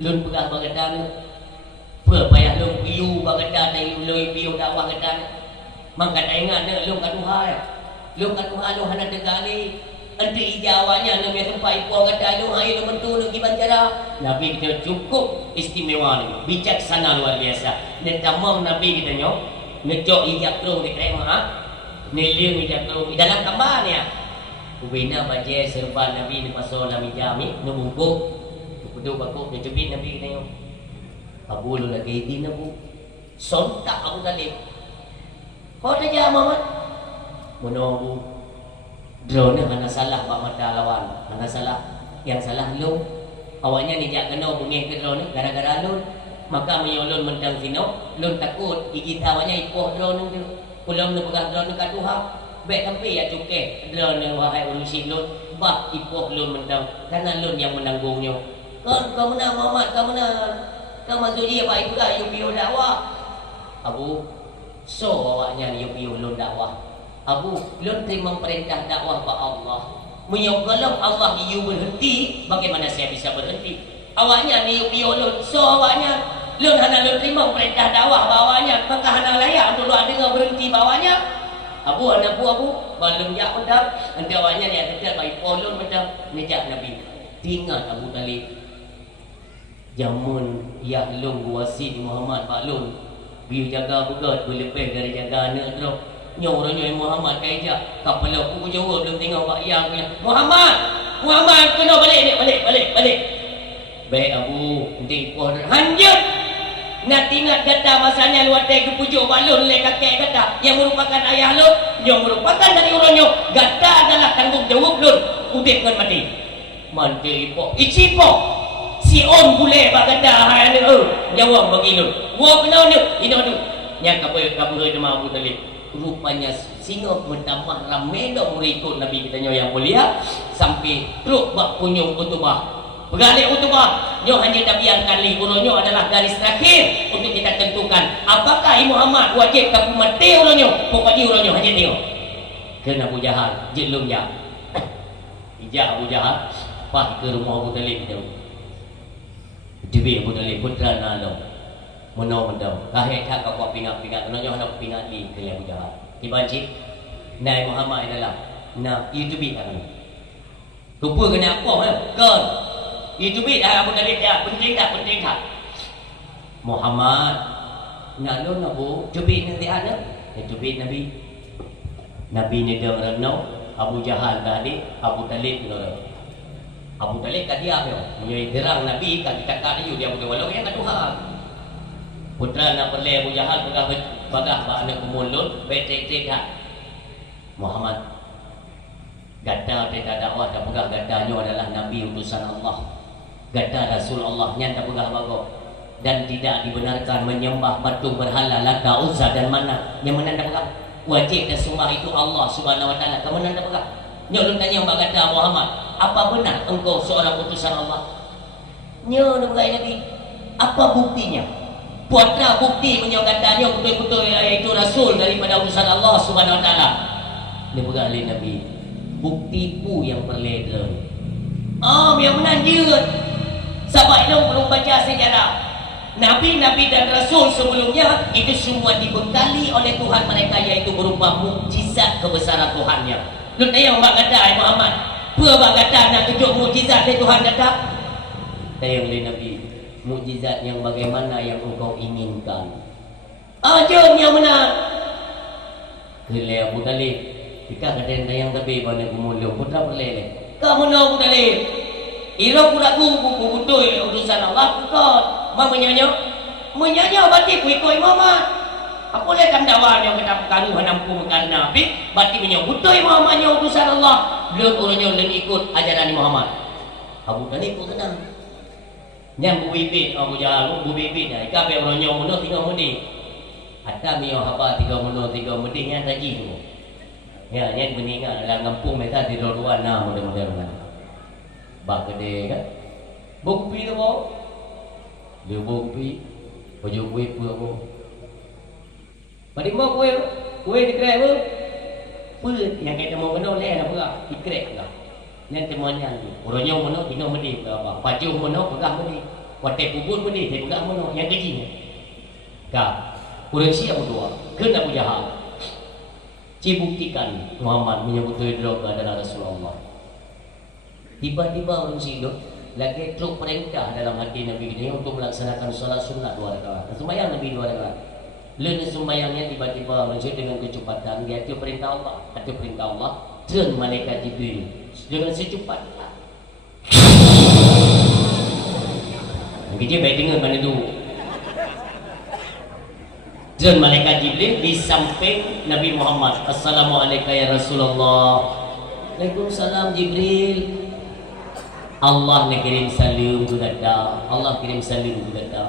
lun pegang bagada ni. Payah lun piu bagada dan lun piu dakwah kata. Maka tak ingat dia lun kaduha. Lun kaduha lu hana tegali. Nanti ijawanya namanya tempat ipu orang kata lu hai lu mentu lu pergi Banjara. Nabi kita cukup istimewa ni, bijaksana luar biasa. Ni tamam Nabi kita nyok ngejok ijab terus di krema. Ni liu ijab terus dalam kamar ni. Ubina baca serban Nabi ni pasal dalam jami numpuk. Kudu bakuk dia cubit Nabi kita nyok. Abu lu lagi din Abu. Sontak Abu Talib. Kau dah jam Muhammad. Menunggu drone mana salah pak mata lawan, mana salah yang salah lu. Awaknya ni jak kena bengih ke drone gara-gara lu. Maka menyolon mentang sino, lu takut gigi tawanya ipoh drone tu. Pulang lu pegang drone kat Tuhan. Baik sampai ya cukai drone wahai urusi lu. Bah ipoh lu mentang karena lu yang menanggungnya. Kau menang Muhammad, kau menang. Kau masuk dia baik juga yubiu dakwah. Abu so awaknya yubiu lu dakwah. Abu belum terima perintah dakwah kepada Allah. Menyokong Allah you berhenti, bagaimana saya bisa berhenti? Awaknya ni biolog, so awaknya lun hana lun terima perintah dakwah bawanya, maka hana layak untuk lu dengar berhenti bawanya. Abu anak Abu belum jak betul, nanti awaknya dia tetap baik polon betul. Nejak Nabi. Ingat Abu Talib. Jamun ya lung wasid Muhammad Pak Lun. Biu jaga begat berlebih dari jaga anak terus. Nyoranya Muhammad kaijak kepala aku jawab belum tengok pak yang punya Muhammad kena balik ni balik baik Abu nanti ikuh hanjut nak ingat kata masanya luar ke pujuk balun le kakek kata yang merupakan ayah lu yang merupakan dari uronyo kata adalah tanggung jawab lu udip kan mati mandi ipo icipo si on boleh bak kata hai ni jawab bagi lu gua kena ni ini tu yang kabur demam Abu Talib rupanya singa bertambah ramai dah mengikut Nabi kita yang mulia sampai teruk bak punyung utubah bergalik utubah nyo hanya Nabi yang kali uronyo adalah garis terakhir untuk kita tentukan apakah Muhammad wajib tak mati uronyo pokoknya uronyo hanya tengok kena Abu Jahal jelum ya ijak Abu Jahal pah ke rumah Abu Talib tu Jibril Abu Talib putra nalo menau lahir tak kau pingat uronyo nak pingat li ke Abu Jahal dibanci Nabi Muhammad adalah nak YouTube kami rupa kena apa kan itu beda Abu Talib ya penting tak Muhammad nak lu nak bu cubit nanti ada cubit Nabi ni dah renau Abu Jahal tadi Abu Talib nora Abu Talib tadi apa menjadi terang Nabi kan kita kata dia Abu Talib walau yang Tuhan putra nak perle Abu Jahal bagah anak kumulun betek Muhammad gada tidak dakwah tak pegah gadanya adalah Nabi utusan Allah gada Rasulullah yang tak pegah bago dan tidak dibenarkan menyembah batu berhala Lata Uzza dan Manat yang mana tak pegah wajib dan sembah itu Allah Subhanahu wa taala kamu nak pegah nyo tanya mbak kata Muhammad apa benar engkau seorang utusan Allah nyo nak pegah Nabi apa buktinya putra bukti menyo katanya betul-betul itu rasul daripada utusan Allah Subhanahu wa taala dia pegah oleh Nabi bukti pu yang perleda yang menanjut sebab itu perlu baca sejarah Nabi-Nabi dan Rasul sebelumnya itu semua dibekali oleh Tuhan mereka yaitu berupa mukjizat kebesaran Tuhannya lu tanya mbak kata Muhammad apa mbak kata nak tunjuk mukjizat dari Tuhan kata tanya oleh Nabi mukjizat yang bagaimana yang engkau inginkan jom yang menang kira Abu Talib kita kata yang tapi pada kumulung putra perlele kamu nak Abu Talib ira pura buku betul urusan Allah bukan mau menyanyi berarti ikut Muhammad apa boleh kan dakwahnya kita karu hanamku makan Nabi berarti menyebut betul Muhammadnya urusan Allah belum orangnya belum ikut ajaran Muhammad Abu Talib pun tenang yang bubibit Abu Jahal bubibit dah ikabe orangnya muno tiga mudi ada mio apa tiga muno tiga mudi yang tadi tu ya yang beningat dalam kampung mereka di luar nah mudah-mudahan bak gede kan bukti tu bo dia bukti baju kue pun pada mau kue dikrek bu pun yang kita mau kena leh apa lah dikrek lah yang temannya orangnya mana tinggal medi apa baju mana pegang medi kotak kubur medi dia pegang mana yang kecil kah orang siap berdua kena Abu Jahal buktikan Muhammad menyebut dia adalah Rasulullah tiba-tiba orang hidup lagi truk perintah dalam hati Nabi ini untuk melaksanakan salat sunat 2 rakaat sembahyang Nabi 2 rakaat lalu sembahyangnya tiba-tiba menuju dengan kecepatan dia itu perintah Allah turun malaikat Jibril dengan secepat dia baik dengar mana tu turun malaikat Jibril di samping Nabi Muhammad Assalamualaikum ya Rasulullah Waalaikumsalam Jibril Allah nak kirim salam juga dah. Allah kirim salam juga dah.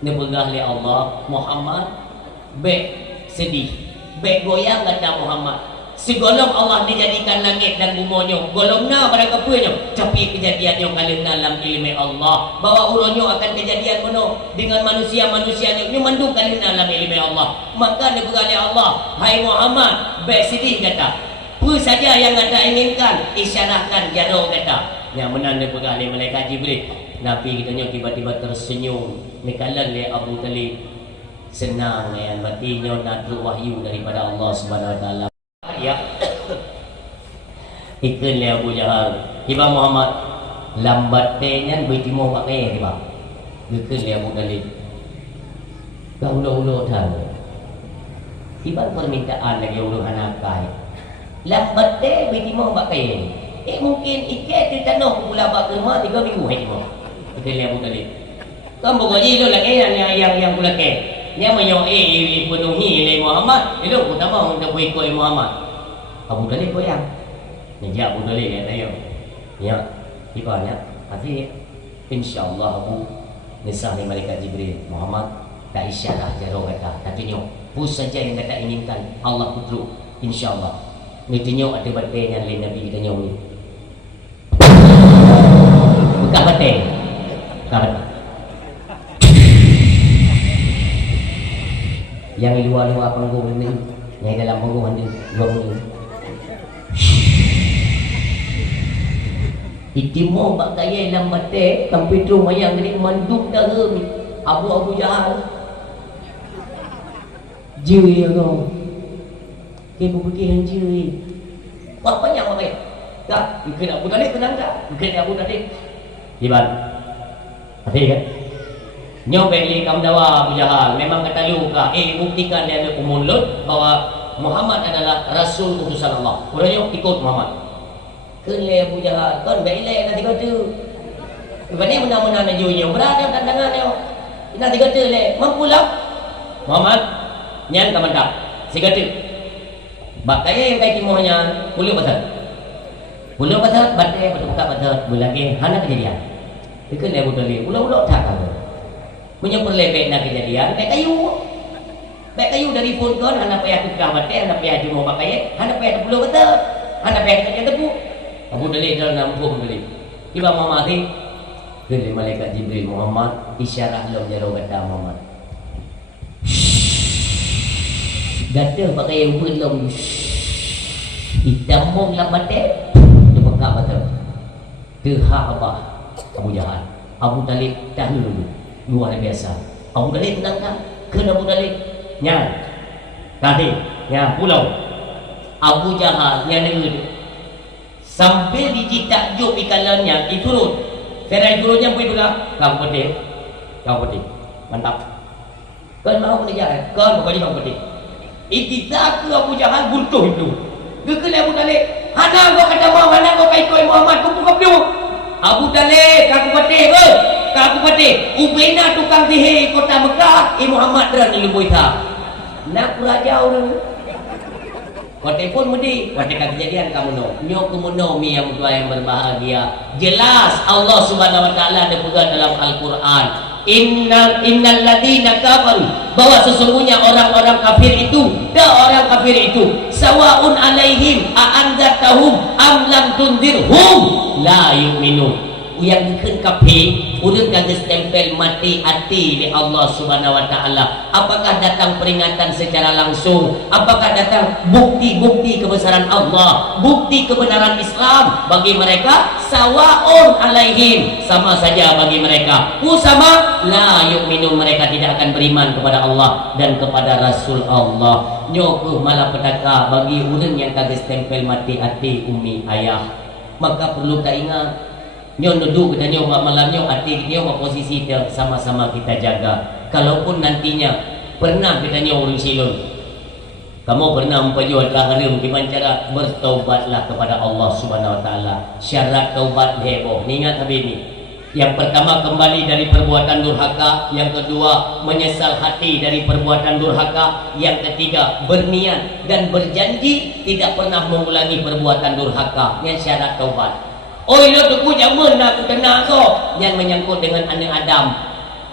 Ni pegah oleh Allah Muhammad baik sedih, baik goyang kata Muhammad. Segolong Allah dijadikan langit dan bumanya. Golongna pada kepunya. Tapi kejadiannya kalian dalam ilmu Allah. Bahawa urunnya akan kejadian penuh dengan manusia-manusianya. Ini mandung kalian dalam ilmu Allah. Maka ni pegah oleh Allah. Hai Muhammad, baik sedih kata. Apa saja yang anda inginkan, isyarahkan jauh kata. Yang menanda pegah oleh malaikat Jibril. Nabi kitanya tiba-tiba tersenyum. Nikalan oleh Abu Talib. Senang ya, berarti nak wahyu daripada Allah Subhanahu Wa Taala. Ya. Ikut oleh Abu Jahal. Tiba Muhammad lambatnya bertemu pakai tiba. Ikut oleh Abu Talib. Ulo-ulo dah. Tiba permintaan lagi ulo hanakai. Lambatnya bertemu pakai. Mungkin ikat di tanah pula bak rumah 3 minggu hari mau. Kita lihat Abu Talib. Kan bukan itu lagi yang kulake. Yang menyoi penuhi oleh Muhammad. Itu pertama untuk ikut Muhammad. Abu Talib goyang. Ya Abu Talib ya tayo. Ya, tiba ya. Tapi insya-Allah Abu nisah ni malaikat Jibril Muhammad tak isyarah jaro kata. Tapi nyo, pun saja yang kata inginkan Allah putruk insya-Allah. Ni tunjuk ada batin yang lain Nabi kita nyo ni. Buka batin. Buka batin. Yang di luar-luar panggung ni, yang dalam panggung ni, luar ni. Itimo bak gaya dalam batik, sampai tu mayang ni manduk dara ni. Abu Jahal. Jui kau. Kita pergi yang jui. Apa banyak apa? Tak, ikut Abu Talib tenang tak? Ikut Abu Talib. Iban. Hati kan? Nyobeli kamu dawa Abu Jahal. Memang kata luka. Buktikan dia ada mulut bahwa Muhammad adalah Rasul utusan Allah. Orangnya ikut Muhammad. Kelih Abu Jahal. Kan baiklah nanti kata. Lepas ni benar-benar nak jual. Berat dia tandangan dia. Nanti kata leh. Mampulah. Muhammad. Nyan kamu tak. Si kata. Bak kaya yang kaya timuhnya. Puluh pasal. Puluh pasal. Batai. Betul-betul pasal. Berlagi. Hana kejadian. Dia kelih Abu Talib. Ulang-ulang tak kamu. Punya perlebek nak kejadian. Baik kayu. Baik kayu dari phone kan. Hana payah tukar batai. Hana payah jumlah bak kaya. Hana payah terpuluh betul. Hana payah kerja tepuk. Abu Talib dalam nampung Talib. Tiba Muhammad ni. Dari malaikat Jibril Muhammad. Isyarat dalam jaro kata Muhammad. Gata pakai belum hitam lah batik dia pekak betul terhak abah Abu Jahal. Abu Talib dah dulu luar biasa. Abu Talib tenang tak? Kena Abu Talib nyan tadi ya pulau Abu Jahal yang negeri sampai dijitak juk ikalannya diturun serai turunnya pergi pula kau pedih mantap kan mau kejar kan pokoknya kau pedih. Itidak ke Abu Jahal buntuh itu. Gekele Abu Talib. Hana kau kata Muhammad, hana kau ikut Muhammad, kau buka Abu Talib, kaku patih ke? Kaku patih. Ubena tukang sihir kota Mekah, Muhammad dah ni lebih tak. Nak raja orang. Kau telefon mudi, kau tekan kejadian kamu no. Nyok kemuno mi yang tua yang berbahagia. Jelas Allah Subhanahu Wa Taala ada pegang dalam Al-Quran. Innal ladina kafaru, bahwa sesungguhnya orang-orang kafir itu, orang kafir itu sawaun alaihim a'anzartahum am lam tunzirhum la yu'minun. Yang dikhen kafir urang kagak stempel mati hati di Allah Subhanahu Wa Taala. Apakah datang peringatan secara langsung, apakah datang bukti-bukti kebesaran Allah, bukti kebenaran Islam bagi mereka, sawaun alaihim, sama saja bagi mereka. Sama la yu'minun, mereka tidak akan beriman kepada Allah dan kepada Rasul Allah. Nyokuh malah petaka bagi urang yang kagak stempel mati hati umi ayah. Maka perlu tak ingat nyo nudu kita nyo malam nyo hati nyo posisi dia sama-sama kita jaga. Kalaupun nantinya pernah kita nyo urang silun, kamu pernah memperjual haram, gimana cara bertaubatlah kepada Allah Subhanahu Wa Taala. Syarat taubat heboh. Ingat habis ini. Yang pertama kembali dari perbuatan durhaka, yang kedua menyesal hati dari perbuatan durhaka, yang ketiga berniat dan berjanji tidak pernah mengulangi perbuatan durhaka. Yang syarat taubat. Oh itu tu jangan nak kena so yang menyangkut dengan anak Adam.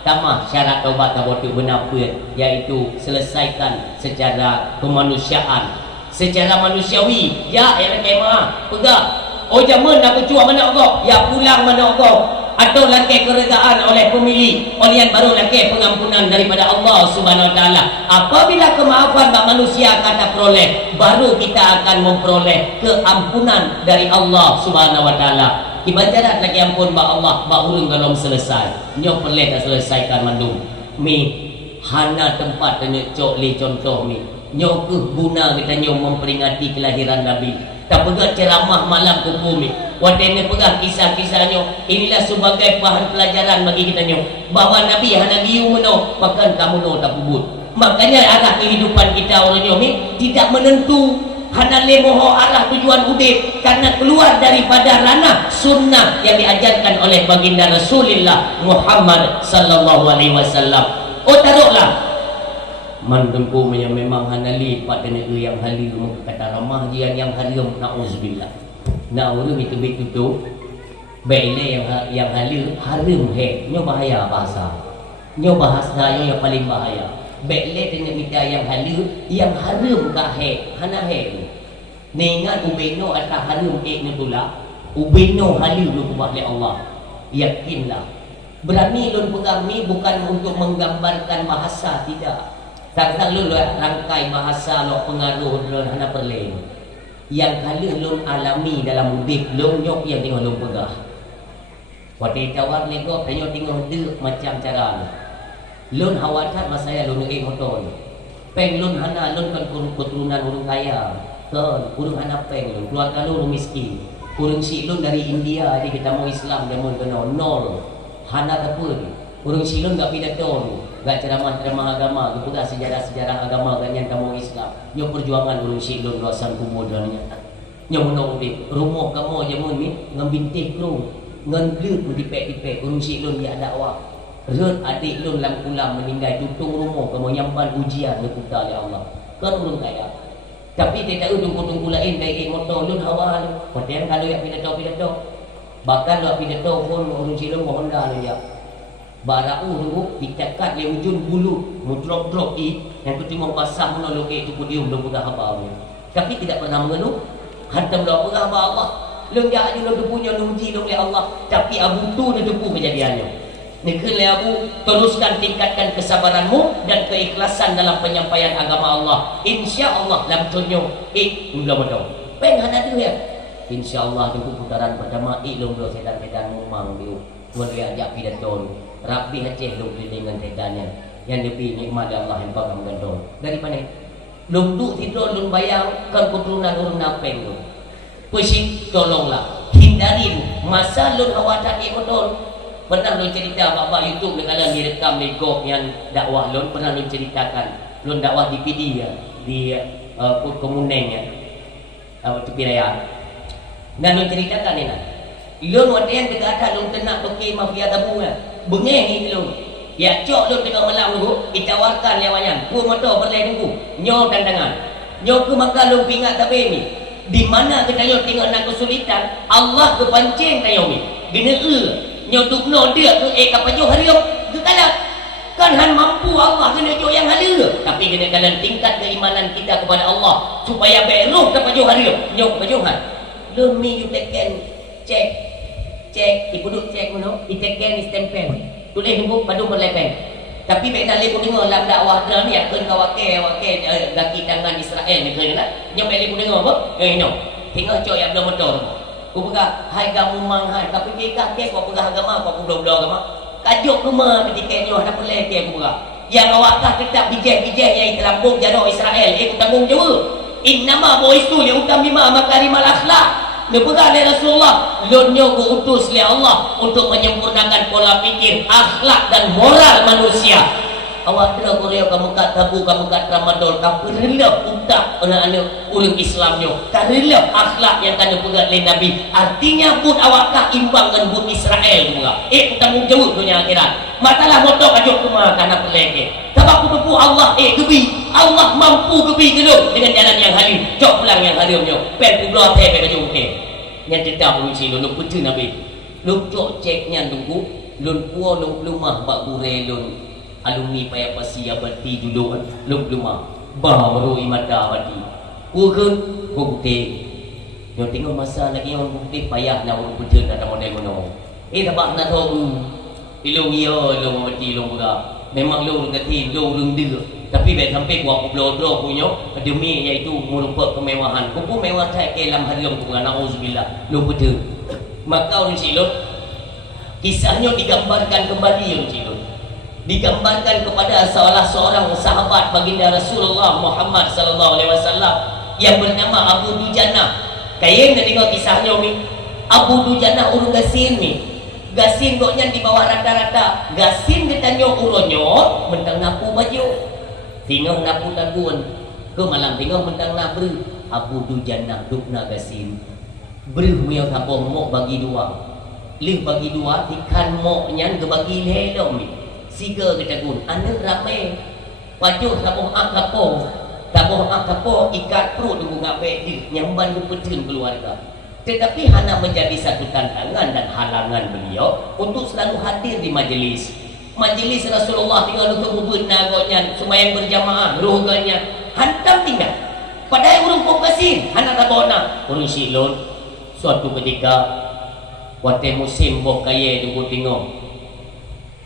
Tamah syarat taubat tabotu benar pun, iaitu selesaikan secara kemanusiaan, secara manusiawi. Ya yang kemah pegang. Oh jangan nak kecuali mana Allah, ya pulang mana Allah. Atau laki keredaan oleh pemilih, oleh yang baru laki pengampunan daripada Allah Subhanahu Wa Taala. Apabila kemaafan bak manusia kata peroleh, baru kita akan memperoleh keampunan dari Allah Subhanahu Wa Taala. Ibadat lagi ampun bak Allah, bak urang kalau selesai. Nyo perlu tak selesaikan mandung. Mi hana tempat tanya cok li contoh mi. Nyo ke guna kita nyo memperingati kelahiran Nabi. Tak pegang ceramah malam kumpul ni. Wadene pegang kisah-kisahnya. Inilah sebagai bahan pelajaran bagi kita nyo. Bahawa Nabi hana giu meno, bahkan kamu no tak kubut. Makanya arah kehidupan kita orang nyo ni tidak menentu. hana lemoho arah tujuan udip karena keluar daripada ranah sunnah yang diajarkan oleh baginda Rasulullah Muhammad sallallahu alaihi wasallam. Oh taruhlah mandengku yang memang hana lipat dan itu yang halim kata ramah jian yang halim nauzubillah. Nauru itu betul bele yang halim harim he nyo bahaya bahasa. Nyo bahasa yang paling bahaya. Bele dengan kita yang halim yang haram ka he hana he ningan ubeno atau haram ni pula ubeno halim lu oleh Allah. Yakinlah berani lun pegang ni bukan untuk menggambarkan bahasa, tidak. Tak lu rangkai bahasa lo pengaruh lun hana perlen yang halim lun alami dalam hidup lun nyok yang tengok lun pegang waktu tawar nego tengok dek macam cara lun hawatat masaya lun ngei motor peng lun hana lun kan keturunan urang kaya kan urang hana peng lun keluarga lun miskin urang si lun dari India jadi kita mau Islam dia mau kena nol hana tepun urang si lun gak pidato gak ceramah agama juga sejarah agama ganyan kamu Islam nyo perjuangan urang si lun luasan kumodalnya nyo menong di rumah kamu jamun ni ngambintih kru ngan glut dipek-dipek urang si lun dia dakwah Rut adik lun lam kulam meninggal tutung rumah kamu nyampan ujian berputar oleh Allah kan urang kaya tapi tidak tunggu lain dari motor lun awal kemudian kalau yang pidato bahkan lo pidato pun urang silung mohon dah dia barau tunggu ditekat le ujung bulu mudrop-drop yang tu timur basah menolong itu podium lo buka haba tapi tidak pernah mengeluh hantam lo buka haba Allah lun dia ada lo punya uji oleh Allah tapi abu tu dia debu kejadiannya. Negeri Abu teruskan tingkatkan kesabaranmu dan keikhlasan dalam penyampaian agama Allah. Insya Allah dalam tunjuk belum ada. Peng hana dia. Insya Allah tunggu putaran pertama ilmu do sedan-sedan memang dia. Boleh ajak pidato. Rapi Aceh lu dengan sedannya. Yang lebih nikmat Allah yang bakal mengandung. Dari mana? Lum tu tidur lum bayang kan keturunan urang napeng tu. Puisi tolonglah hindarin masa lun awatan ikutol. Pernah lu cerita bapak YouTube dengan direkam di GoP yang dakwah lun pernah lu ceritakan lun dakwah di PD ya di Kemuneng ya tepi raya dan lu ceritakan ni nak lun waktu yang dekat lun kena beki mafia tabungan bengeng ni lun ya cok lun tengah malam tu ditawarkan lewatnya ku motor berlai tunggu nyo tandangan nyo ke maka lun pingat tapi ni di mana kita yo tengok nak kesulitan Allah kepancing tayo ni gena nyotuk no dia tu kapajo harium tu kalah kan han mampu Allah kena jo yang halia tapi kena kalian tingkat keimanan kita kepada Allah supaya beruh kapajo harium nyok kapajohan lu mi you teken cek dipuduk cek mono diteken istempel tulis buku padu berlepeng tapi beda le dengar lam dakwah dalam ni akan kawake gaki tangan Israel ni kena nyok beli dengar apa no tengok cok yang belum betul ku pegang hai kamu mang hai tapi kita ke ku pegang agama ku belum agama kajuk rumah ketika nyo ada pelek ku pegang yang awak tetap bijak-bijak yang terlambung jaro Israel ku tanggung jawab innama boistu li utamima makarimal akhlak dia pegang oleh Rasulullah lonyo ku utus oleh Allah untuk menyempurnakan pola pikir akhlak dan moral manusia awak kena Korea kamu kat tabu kamu kat Ramadan kamu rela utak anak-anak orang Islamnya tak rela akhlak yang kena pegang oleh Nabi artinya pun awak tak imbang dengan but Israel juga tanggung jawab dunia akhirat matalah motor kajuk rumah karena perleke sebab aku tepu Allah gebi Allah mampu gebi gedung dengan jalan yang halim cok pulang yang halimnya pen kublah teh pen kajuk yang tetap menguci lun putih Nabi lun cok ceknya tunggu lun puan lun lumah bak bure lun alumni payah pasi abadi dulu luk lumah baru imada abadi ukun bukti yo tengok masa lagi orang bukti payah nak urut putih tak model mono tabak nak tahu ilung iyo ilung mati ilung buka memang lu ngati lu rendah tapi baik sampai gua blodo punya demi iaitu merupakan kemewahan kupu mewah tak ke dalam harium tu nauzubillah lu putih maka orang silap kisahnya digambarkan kembali yang silap digambarkan kepada salah seorang sahabat baginda Rasulullah Muhammad sallallahu alaihi wasallam yang bernama Abu Dujana. Kayeng nak tengok kisahnya ni. Abu Dujana urung gasin ni. Gasin koknya di bawah rata-rata. Gasin ditanya uronyo mentang napu baju. Tinggal napu taguan. Ke malam tinggal mentang nabru. Abu Dujana dukna gasin beri miao tapo mok bagi dua lih bagi dua ikan moknya ke bagi lelom siga ke jagun anak ramai pajuh tapo akapo ikat perut bunga bedi nyamban dupetun keluarga. Tetapi hanya menjadi satu tantangan dan halangan beliau untuk selalu hadir di majlis Rasulullah tinggal untuk hubun nagonya semayang berjamaah rohganya hantam tinggal padahal urung fokusin anak tabona urung silon suatu ketika wate musim boh kaya dubu tinggal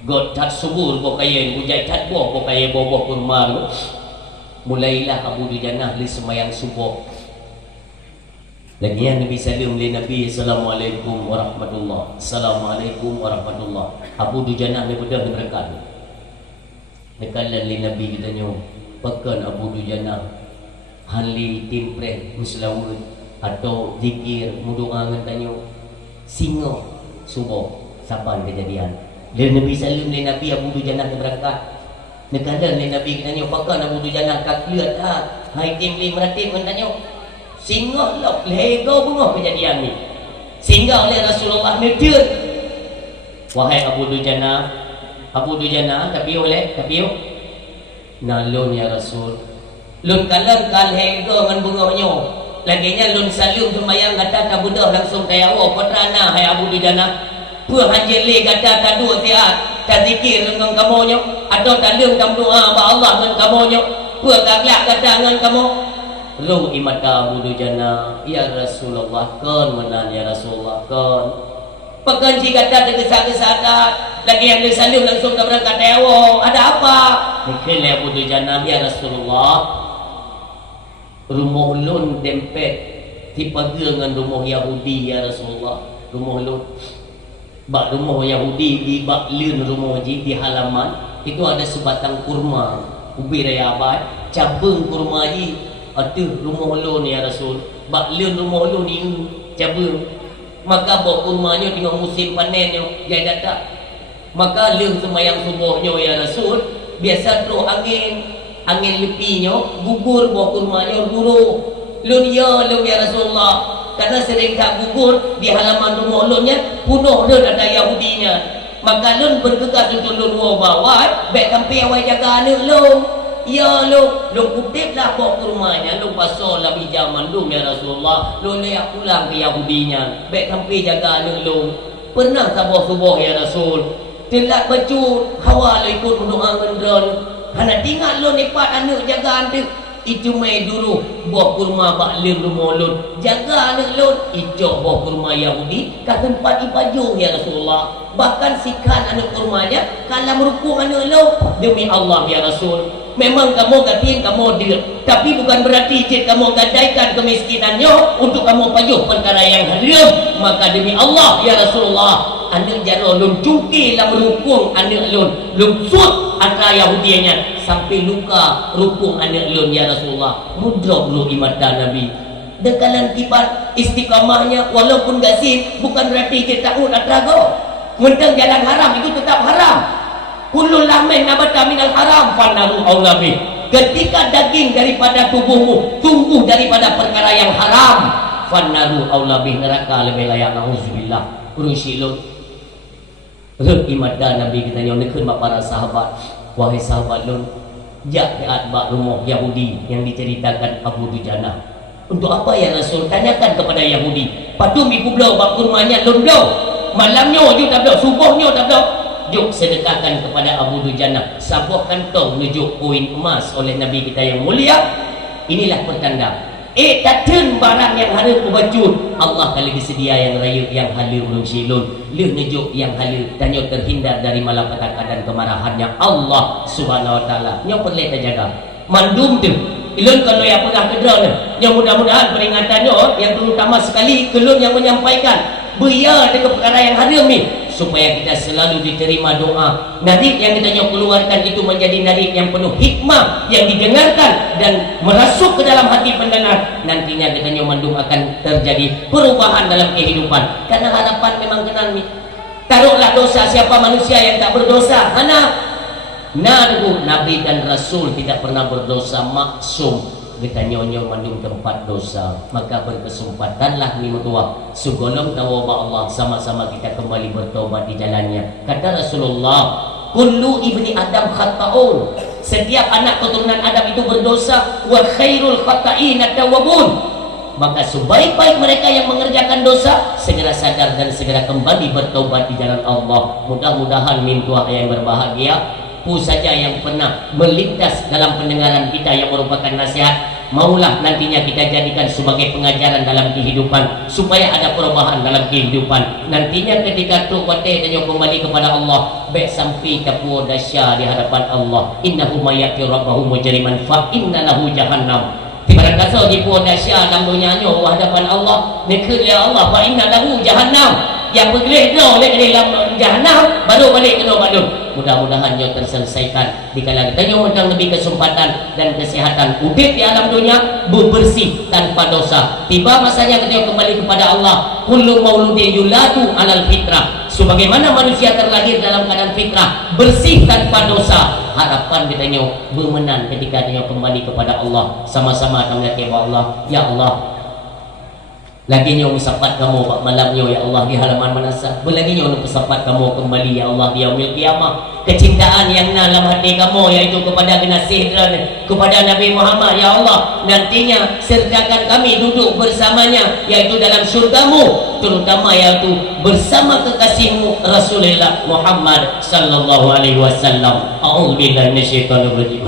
god tat subur boh kaya bujai tat boh kaya boh kurma mulailah Abu Dujana li semayang subuh lagi yang Nabi salam li Nabi assalamualaikum warahmatullah assalamualaikum warahmatullah Abu Dujana ni bedah ni berangkat nekalan li Nabi kita nyo pekan Abu Dujana hanli timpre muslawud atau zikir mudoa ngan tanyo singo subuh saban kejadian li Nabi salam li Nabi Abu Dujana ni berangkat nekalan ni Nabi kita nyo pekan Abu Dujana kak lihat hai tim li meratim ngan tanyo singgah lok lego bunga kejadian ni sehingga oleh Rasulullah medir wahai Abu Dujana tapi nalun ya Rasul lun kalam kal lego ngan bunga nyo laginya lun salum semayang kata tak budak langsung kaya patrana hai Abu Dujana pua hanjeli kata tak dua tiat tak zikir dengan kamu nyo atau tak lung tam doa ba Allah dengan kamu nyo pua kaglak kata dengan kamu Ruh imata Abu Dujana ya Rasulullah kan menan ya Rasulullah kan pekan jika kata tergesa-gesa lagi yang disalib langsung ke berangkat dewa ada apa mungkin Abu Dujana ya Rasulullah rumah lun dempet tipe dengan rumah Yahudi ya Rasulullah rumah lun bak rumah Yahudi di bak lun rumah di halaman itu ada sebatang kurma ubi raya abad cabang kurma atuh rumah ulun ya Rasul bak leun rumah ulun ni cabang maka bawa kurmanya tengok musim panennya dia datang maka leun semayang subuhnya ya Rasul biasa terus angin lepinya gugur bawa kurmanya guru lun ya Rasulullah karena sering tak gugur di halaman rumah ulunnya punuh dia ada Yahudinya maka lun bergegas untuk lun bawah baik kampi awal jaga anak lun ya lu kutip lah bawa ke rumahnya lu pasal lah bijaman lu ya Rasulullah lu lihat pulang ke Yahudinya baik sampai jaga anak lu pernah sabar subuh ya Rasul telat baju hawa lu ikut berdoa ngendron hana tinggal lu nipat anak jaga anak itu mai dulu bawa ke rumah baklim rumah lu jaga anak lu ijok bawa ke rumah Yahudi ke tempat ibaju ya Rasulullah bahkan sikat anak ke rumahnya kalau merukuk anak lu demi Allah ya Rasul memang kamu gatin kamu dia tapi bukan berarti jika kamu gadaikan kemiskinannya untuk kamu pajuh perkara yang haram maka demi Allah ya Rasulullah anak jaro lun cungki lah merukung anak lun sut antara Yahudianya sampai luka rukung anak lun ya Rasulullah mudra lu imata Nabi dekalan kibat istiqamahnya walaupun gasin bukan berarti kita takut atrago mentang jalan haram itu tetap haram kullu lahmin nabata minal haram fanaru aulabi ketika daging daripada tubuhmu tumbuh daripada perkara yang haram fanaru aulabi neraka lebih layak na'udzubillah urusilun imada Nabi kita yang nekun para sahabat wahai sahabat lun jak lihat bak rumah Yahudi yang diceritakan Abu Dujana untuk apa ya Rasul tanyakan kepada Yahudi patum ibu belau bak kurmanya lun belau malamnya juga tak belau subuhnya tak belau juk sedekahkan kepada Abu Dujana sebuah kantong nujuk koin emas oleh Nabi kita yang mulia inilah pertanda takkan barang yang halal ubajud Allah kali disedia yang raya yang halal ulun silun lih nujuk yang halal dan yang terhindar dari malapetaka dan kemarahannya Allah subhanahu wa ta'ala yang perlu kita jaga mandum tu ilun kalau yang pernah kedra yang mudah-mudahan peringatannya yang terutama sekali kelun yang menyampaikan beya dengan perkara yang haram ni supaya kita selalu diterima doa narik yang kita keluarkan itu menjadi narik yang penuh hikmah yang didengarkan dan merasuk ke dalam hati pendengar nantinya kita mandung akan terjadi perubahan dalam kehidupan karena harapan memang kenal ni taruhlah dosa siapa manusia yang tak berdosa Nabi dan Rasul tidak pernah berdosa maksum kita nyonyo mandung tempat dosa, maka berkesempatanlah ni mutua sugolong tawaba Allah, sama-sama kita kembali bertobat di jalannya. Kata Rasulullah, kullu ibni Adam khata'un, setiap anak keturunan Adam itu berdosa, wa khairul khata'in at-tawwabun, maka sebaik-baik mereka yang mengerjakan dosa segera sadar dan segera kembali bertobat di jalan Allah. Mudah-mudahan mintuah yang berbahagia saja yang pernah melintas dalam pendengaran kita yang merupakan nasihat, maulah nantinya kita jadikan sebagai pengajaran dalam kehidupan supaya ada perubahan dalam kehidupan. Nantinya ketika tu wate dan kembali kepada Allah, baik sampai ke dasya di hadapan Allah, innahu mayati rabbahu mujriman fa inna lahu jahannam. Tiba-tiba kasau di dasya dalam dunianya hadapan Allah, nekir ya Allah fa inna lahu jahannam. Yang pergi dalam jahannam baru balik ke badun. Mudah-mudahan dia terselesaikan di kala kita yang lebih kesempatan dan kesehatan hidup di alam dunia bersih tanpa dosa. Tiba masanya kita kembali kepada Allah. Kullu mauludin yuladu alal fitrah, sebagaimana manusia terlahir dalam keadaan fitrah bersih tanpa dosa. Harapan kita bermenan ketika dia kembali kepada Allah, sama-sama akan melihat Allah. Ya Allah, lagi nyo sapat kamu pak malam nyo ya Allah di halaman manasa. Belagi nyo sapat kamu kembali ya Allah di yaumil qiyamah. Kecintaan yang dalam hati kamu yaitu kepada generasi kepada Nabi Muhammad ya Allah, nantinya sertakan kami duduk bersamanya yaitu dalam surgamu, terutama yaitu bersama kekasihmu Rasulullah Muhammad sallallahu alaihi wasallam. A'udzubillahi minasyaitonir rajim.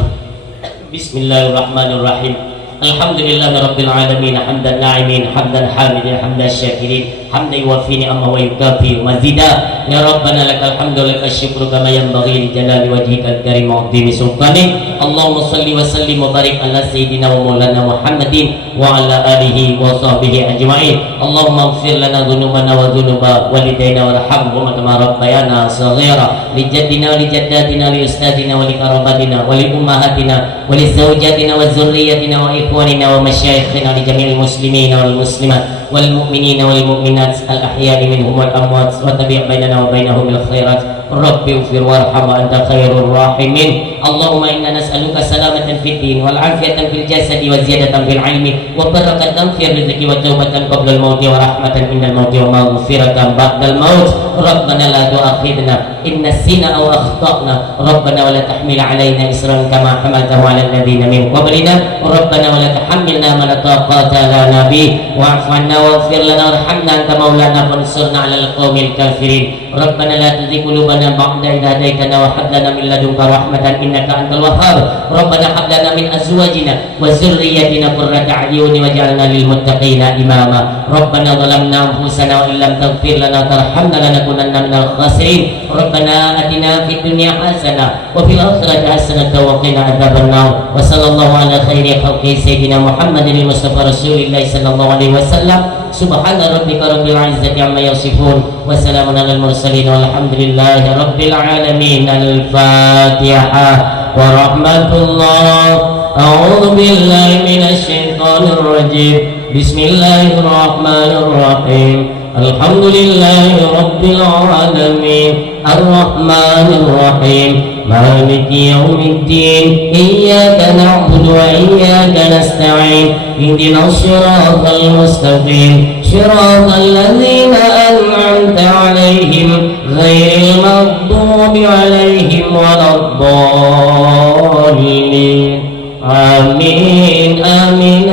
Bismillahirrahmanirrahim. Alhamdulillahirabbil alamin, hamdan na'imin, hamdan hamidin, hamdan syakirin, hamdan yuwaffi ni'amahu wa yukafi mazida. Ya Rabbana lakal hamdu lakal syukru kama yanbaghi li jalali wajhikal karim wa 'azimi sultanik. Allahumma shalli wa sallim wa barik ala sayyidina wa maulana Muhammadin wa ala alihi wa sahbihi ajma'in. Allahumma ighfir lana dhunubana wa dhunuba walidayna warhamhum kama rabbayana shaghira. Li jaddina wa li jaddatina li ustadina wa li qarabatina wa li ummahatina wa li zawjatina wa dzurriyyatina wa ikhwanina wa masyayikhina li jami'il muslimina wal muslimat wal mu'minina wal mu'minat al ahya'i minhum wal amwat wa tabi' bainana wa bainahum bil khairat. Rabbi ighfir warham anta khairur rahimin. Allahumma inna nas'aluka salamatan fid din wal afiyatan fil jasadi wa ziyadatan fil ilmi wa barakatan fi rizqi wa taubatan qabla al mauti wa rahmatan indal mauti wa maghfiratan ba'dal maut. Rabbana la tu'akhidna in nasina aw akhtana. Rabbana wa la tahmil 'alaina isran kama hamaltahu 'ala alladhina min qablina. Rabbana wa la tuhammilna ma la taqata lana bi wa'fu 'anna waghfir lana warhamna anta maulana fansurna 'alal qaumil kafirin. Rabbana la tuzigh qulubana ba'da idh hadaytana wa hab lana min ladunka rahmatan innaka antal wahhab. Rabbana hab lana min azwajina wa dhurriyyatina qurrata a'yun waj'alna lil muttaqina imama. Rabbana zalamna anfusana wa illam taghfir lana tarhamna lanakunanna minal khasirin. Rabbana atina fid dunya hasanah wa fil akhirati hasanah wa qina adzabannar. Wa sallallahu ala khairi khalqi sayyidina Muhammadin mustafa rasulillah sallallahu alaihi wasallam. Subhana rabbika rabbil izzati amma yasifun wa salamun alal mursalin walhamdulillahi rabbil alamin. Al-Fatihah wa rahmatullah. A'udzu billahi minasy syaithanir rajim. Bismillahirrahmanirrahim. Alhamdulillahi rabbil alamin. Ar-Rahmanir Rahim. Maliki yaumiddin. Iyyaka na'budu wa iyyaka nasta'in. Ihdinas siratal mustaqim. Siratal ladzina an'amta 'alaihim ghairil maghdubi 'alaihim waladdallin. Amin amin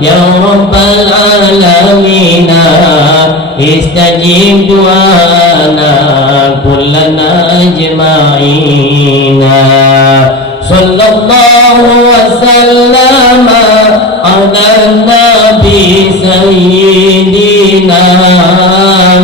ya rabbal alamin. Istajib du'ana kullana ajma'ina. Sallallahu wa sallama ala nabi sayyidina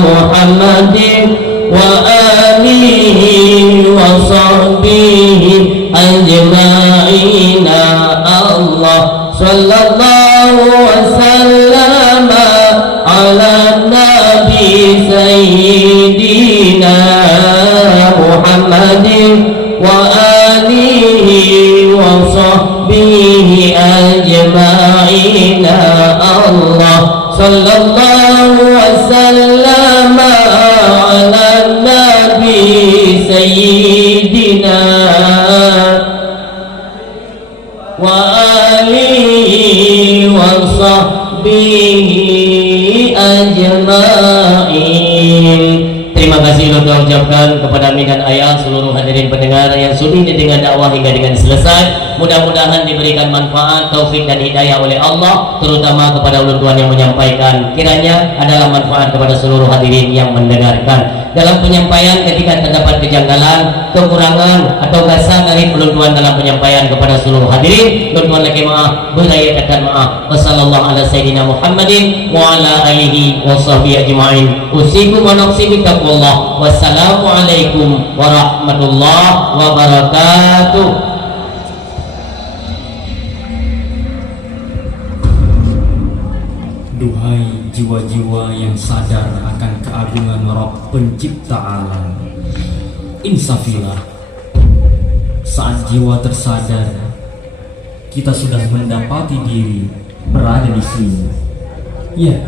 Muhammadin wa alihi wa sahbihi ajma'ina. Allah sallallahu wa sallama ala nabi sayyidina Muhammadin wa alihi wa sahbihi ajma'ina. Allah sallallahu wa sallama ala nabi sayyidina wa alihi ajma'in. Terima kasih kita ucapkan kepada Ami dan Ayah, seluruh hadirin pendengar yang sudi didengar dakwah hingga dengan selesai. Mudah-mudahan diberikan manfaat, taufik dan hidayah oleh Allah, terutama kepada ulun tuan yang menyampaikan. Kiranya adalah manfaat kepada seluruh hadirin yang mendengarkan. Dalam penyampaian ketika terdapat kejanggalan, kekurangan atau kasar dari ulun tuan dalam penyampaian kepada seluruh hadirin, ulun tuan lagi maaf, beraya kata maaf. Wassallallahu ala sayyidina Muhammadin wa ala alihi wa sahbihi ajma'in. Usikum wa nafsi bitaqwallah. Wassalamualaikum warahmatullahi wabarakatuh. Duhai jiwa-jiwa yang sadar akan keagungan Rabb pencipta alam, insafilah. Saat jiwa tersadar, kita sudah mendapati diri berada di sini. Ya,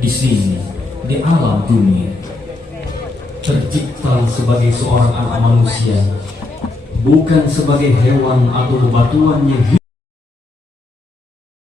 di sini, di alam dunia. Tercipta sebagai seorang anak manusia, bukan sebagai hewan atau bebatuan yang